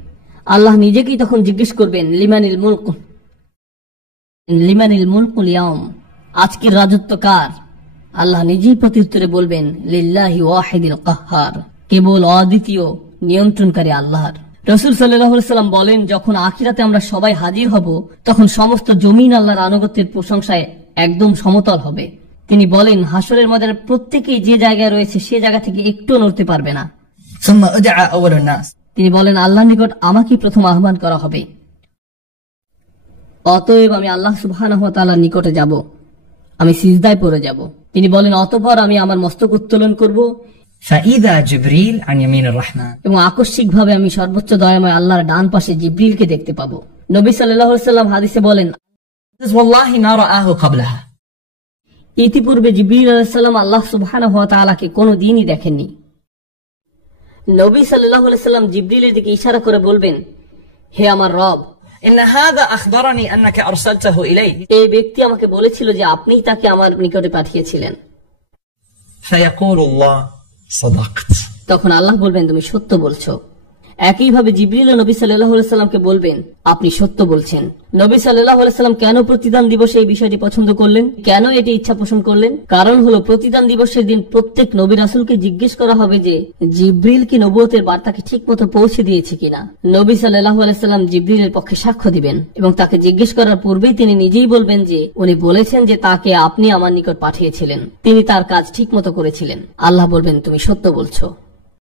আল্লাহ নিজেকেই তখন জিজ্ঞেস করবেন, লিমানিল মুলকুল ইয়াউম, আজকের রাজত্ব কার? আল্লাহ নিজেই প্রত্যুত্তরে বলবেন, লিল্লাহি ওয়াহিদিল কাহ্হার, কেবল অদ্বিতীয় নিয়ন্ত্রণকারী আল্লাহর। রাসূল সাল্লাল্লাহু আলাইহি সাল্লাম বলেন, যখন আখিরাতে আমরা সবাই হাজির হব, তখন সমস্ত জমিন আল্লাহর আনুগত্যের প্রশংসায় একদম সমতল হবে। তিনি বলেন, হাসরের ময়দানে প্রত্যেকেই যে জায়গায় রয়েছে সে জায়গা থেকে একটু নড়তে পারবে না। ثم أدعى أول الناس তিনি বলেন, আল্লাহর নিকট আমাকেই প্রথম আহ্বান করা হবে। অতএব আমি আল্লাহ সুবহানাহু ওয়া তাআলার নিকটে যাব, আমি সিজদায় পড়ে যাব। তিনি বলেন, অতঃপর আমি আমার মস্তক উত্তোলন করব فإذا جبريل عن يمين الرحمن এবং আকস্মিকভাবে আমি সর্বোচ্চ দয়াময় আল্লাহর ডান পাশে জিবরিলকে দেখতে পাবো। নবী সাল্লাল্লাহু আলাইহি সাল্লাম হাদিসে বলেন, والله ما رآه قبلها। ইতিপূর্বে জিবরিল আলাইহিস সালাম আল্লাহ সুবহানাহু ওয়া তাআলাকে কোনোদিনই দেখেননি। নবী সাল্লাল্লাহু আলাইহি সাল্লাম জিবরিলের দিকে ইশারা করে বলবেন, হে আমার রব, إن هذا أخبرني أنك أرسلته إلي এই ব্যক্তি আমাকে বলেছিল যে আপনিই তাকে আমার নিকটে পাঠিয়েছিলেন। فيقول الله صدقت। তখন আল্লাহ বলবেন, তুমি সত্য বলছো। একইভাবে জিবরিল নবী সাল্লাল্লাহু আলাইহি সাল্লামকে বলবেন, আপনি সত্য বলছেন। নবী সাল্লাল্লাহু আলাইহি সাল্লাম কেন প্রতিদান দিবসে এই বিষয়টি পছন্দ করলেন, কেন এটি ইচ্ছা পোষণ করলেন? কারণ হলো, প্রতিদান দিবসের দিন প্রত্যেক নবী রাসূলকে জিজ্ঞেস করা হবে যে জিবরিল কি নবুয়তের বার্তাকে ঠিকমতো পৌঁছে দিয়েছে কিনা। নবী সাল্লাল্লাহু আলাইহি সাল্লাম জিবরিলের পক্ষে সাক্ষ্য দিবেন এবং তাকে জিজ্ঞেস করার পূর্বেই তিনি নিজেই বলবেন যে উনি বলেছেন যে তাকে আপনি আমার নিকট পাঠিয়েছিলেন, তিনি তার কাজ ঠিকমতো করেছিলেন। আল্লাহ বলবেন, তুমি সত্য বলছো।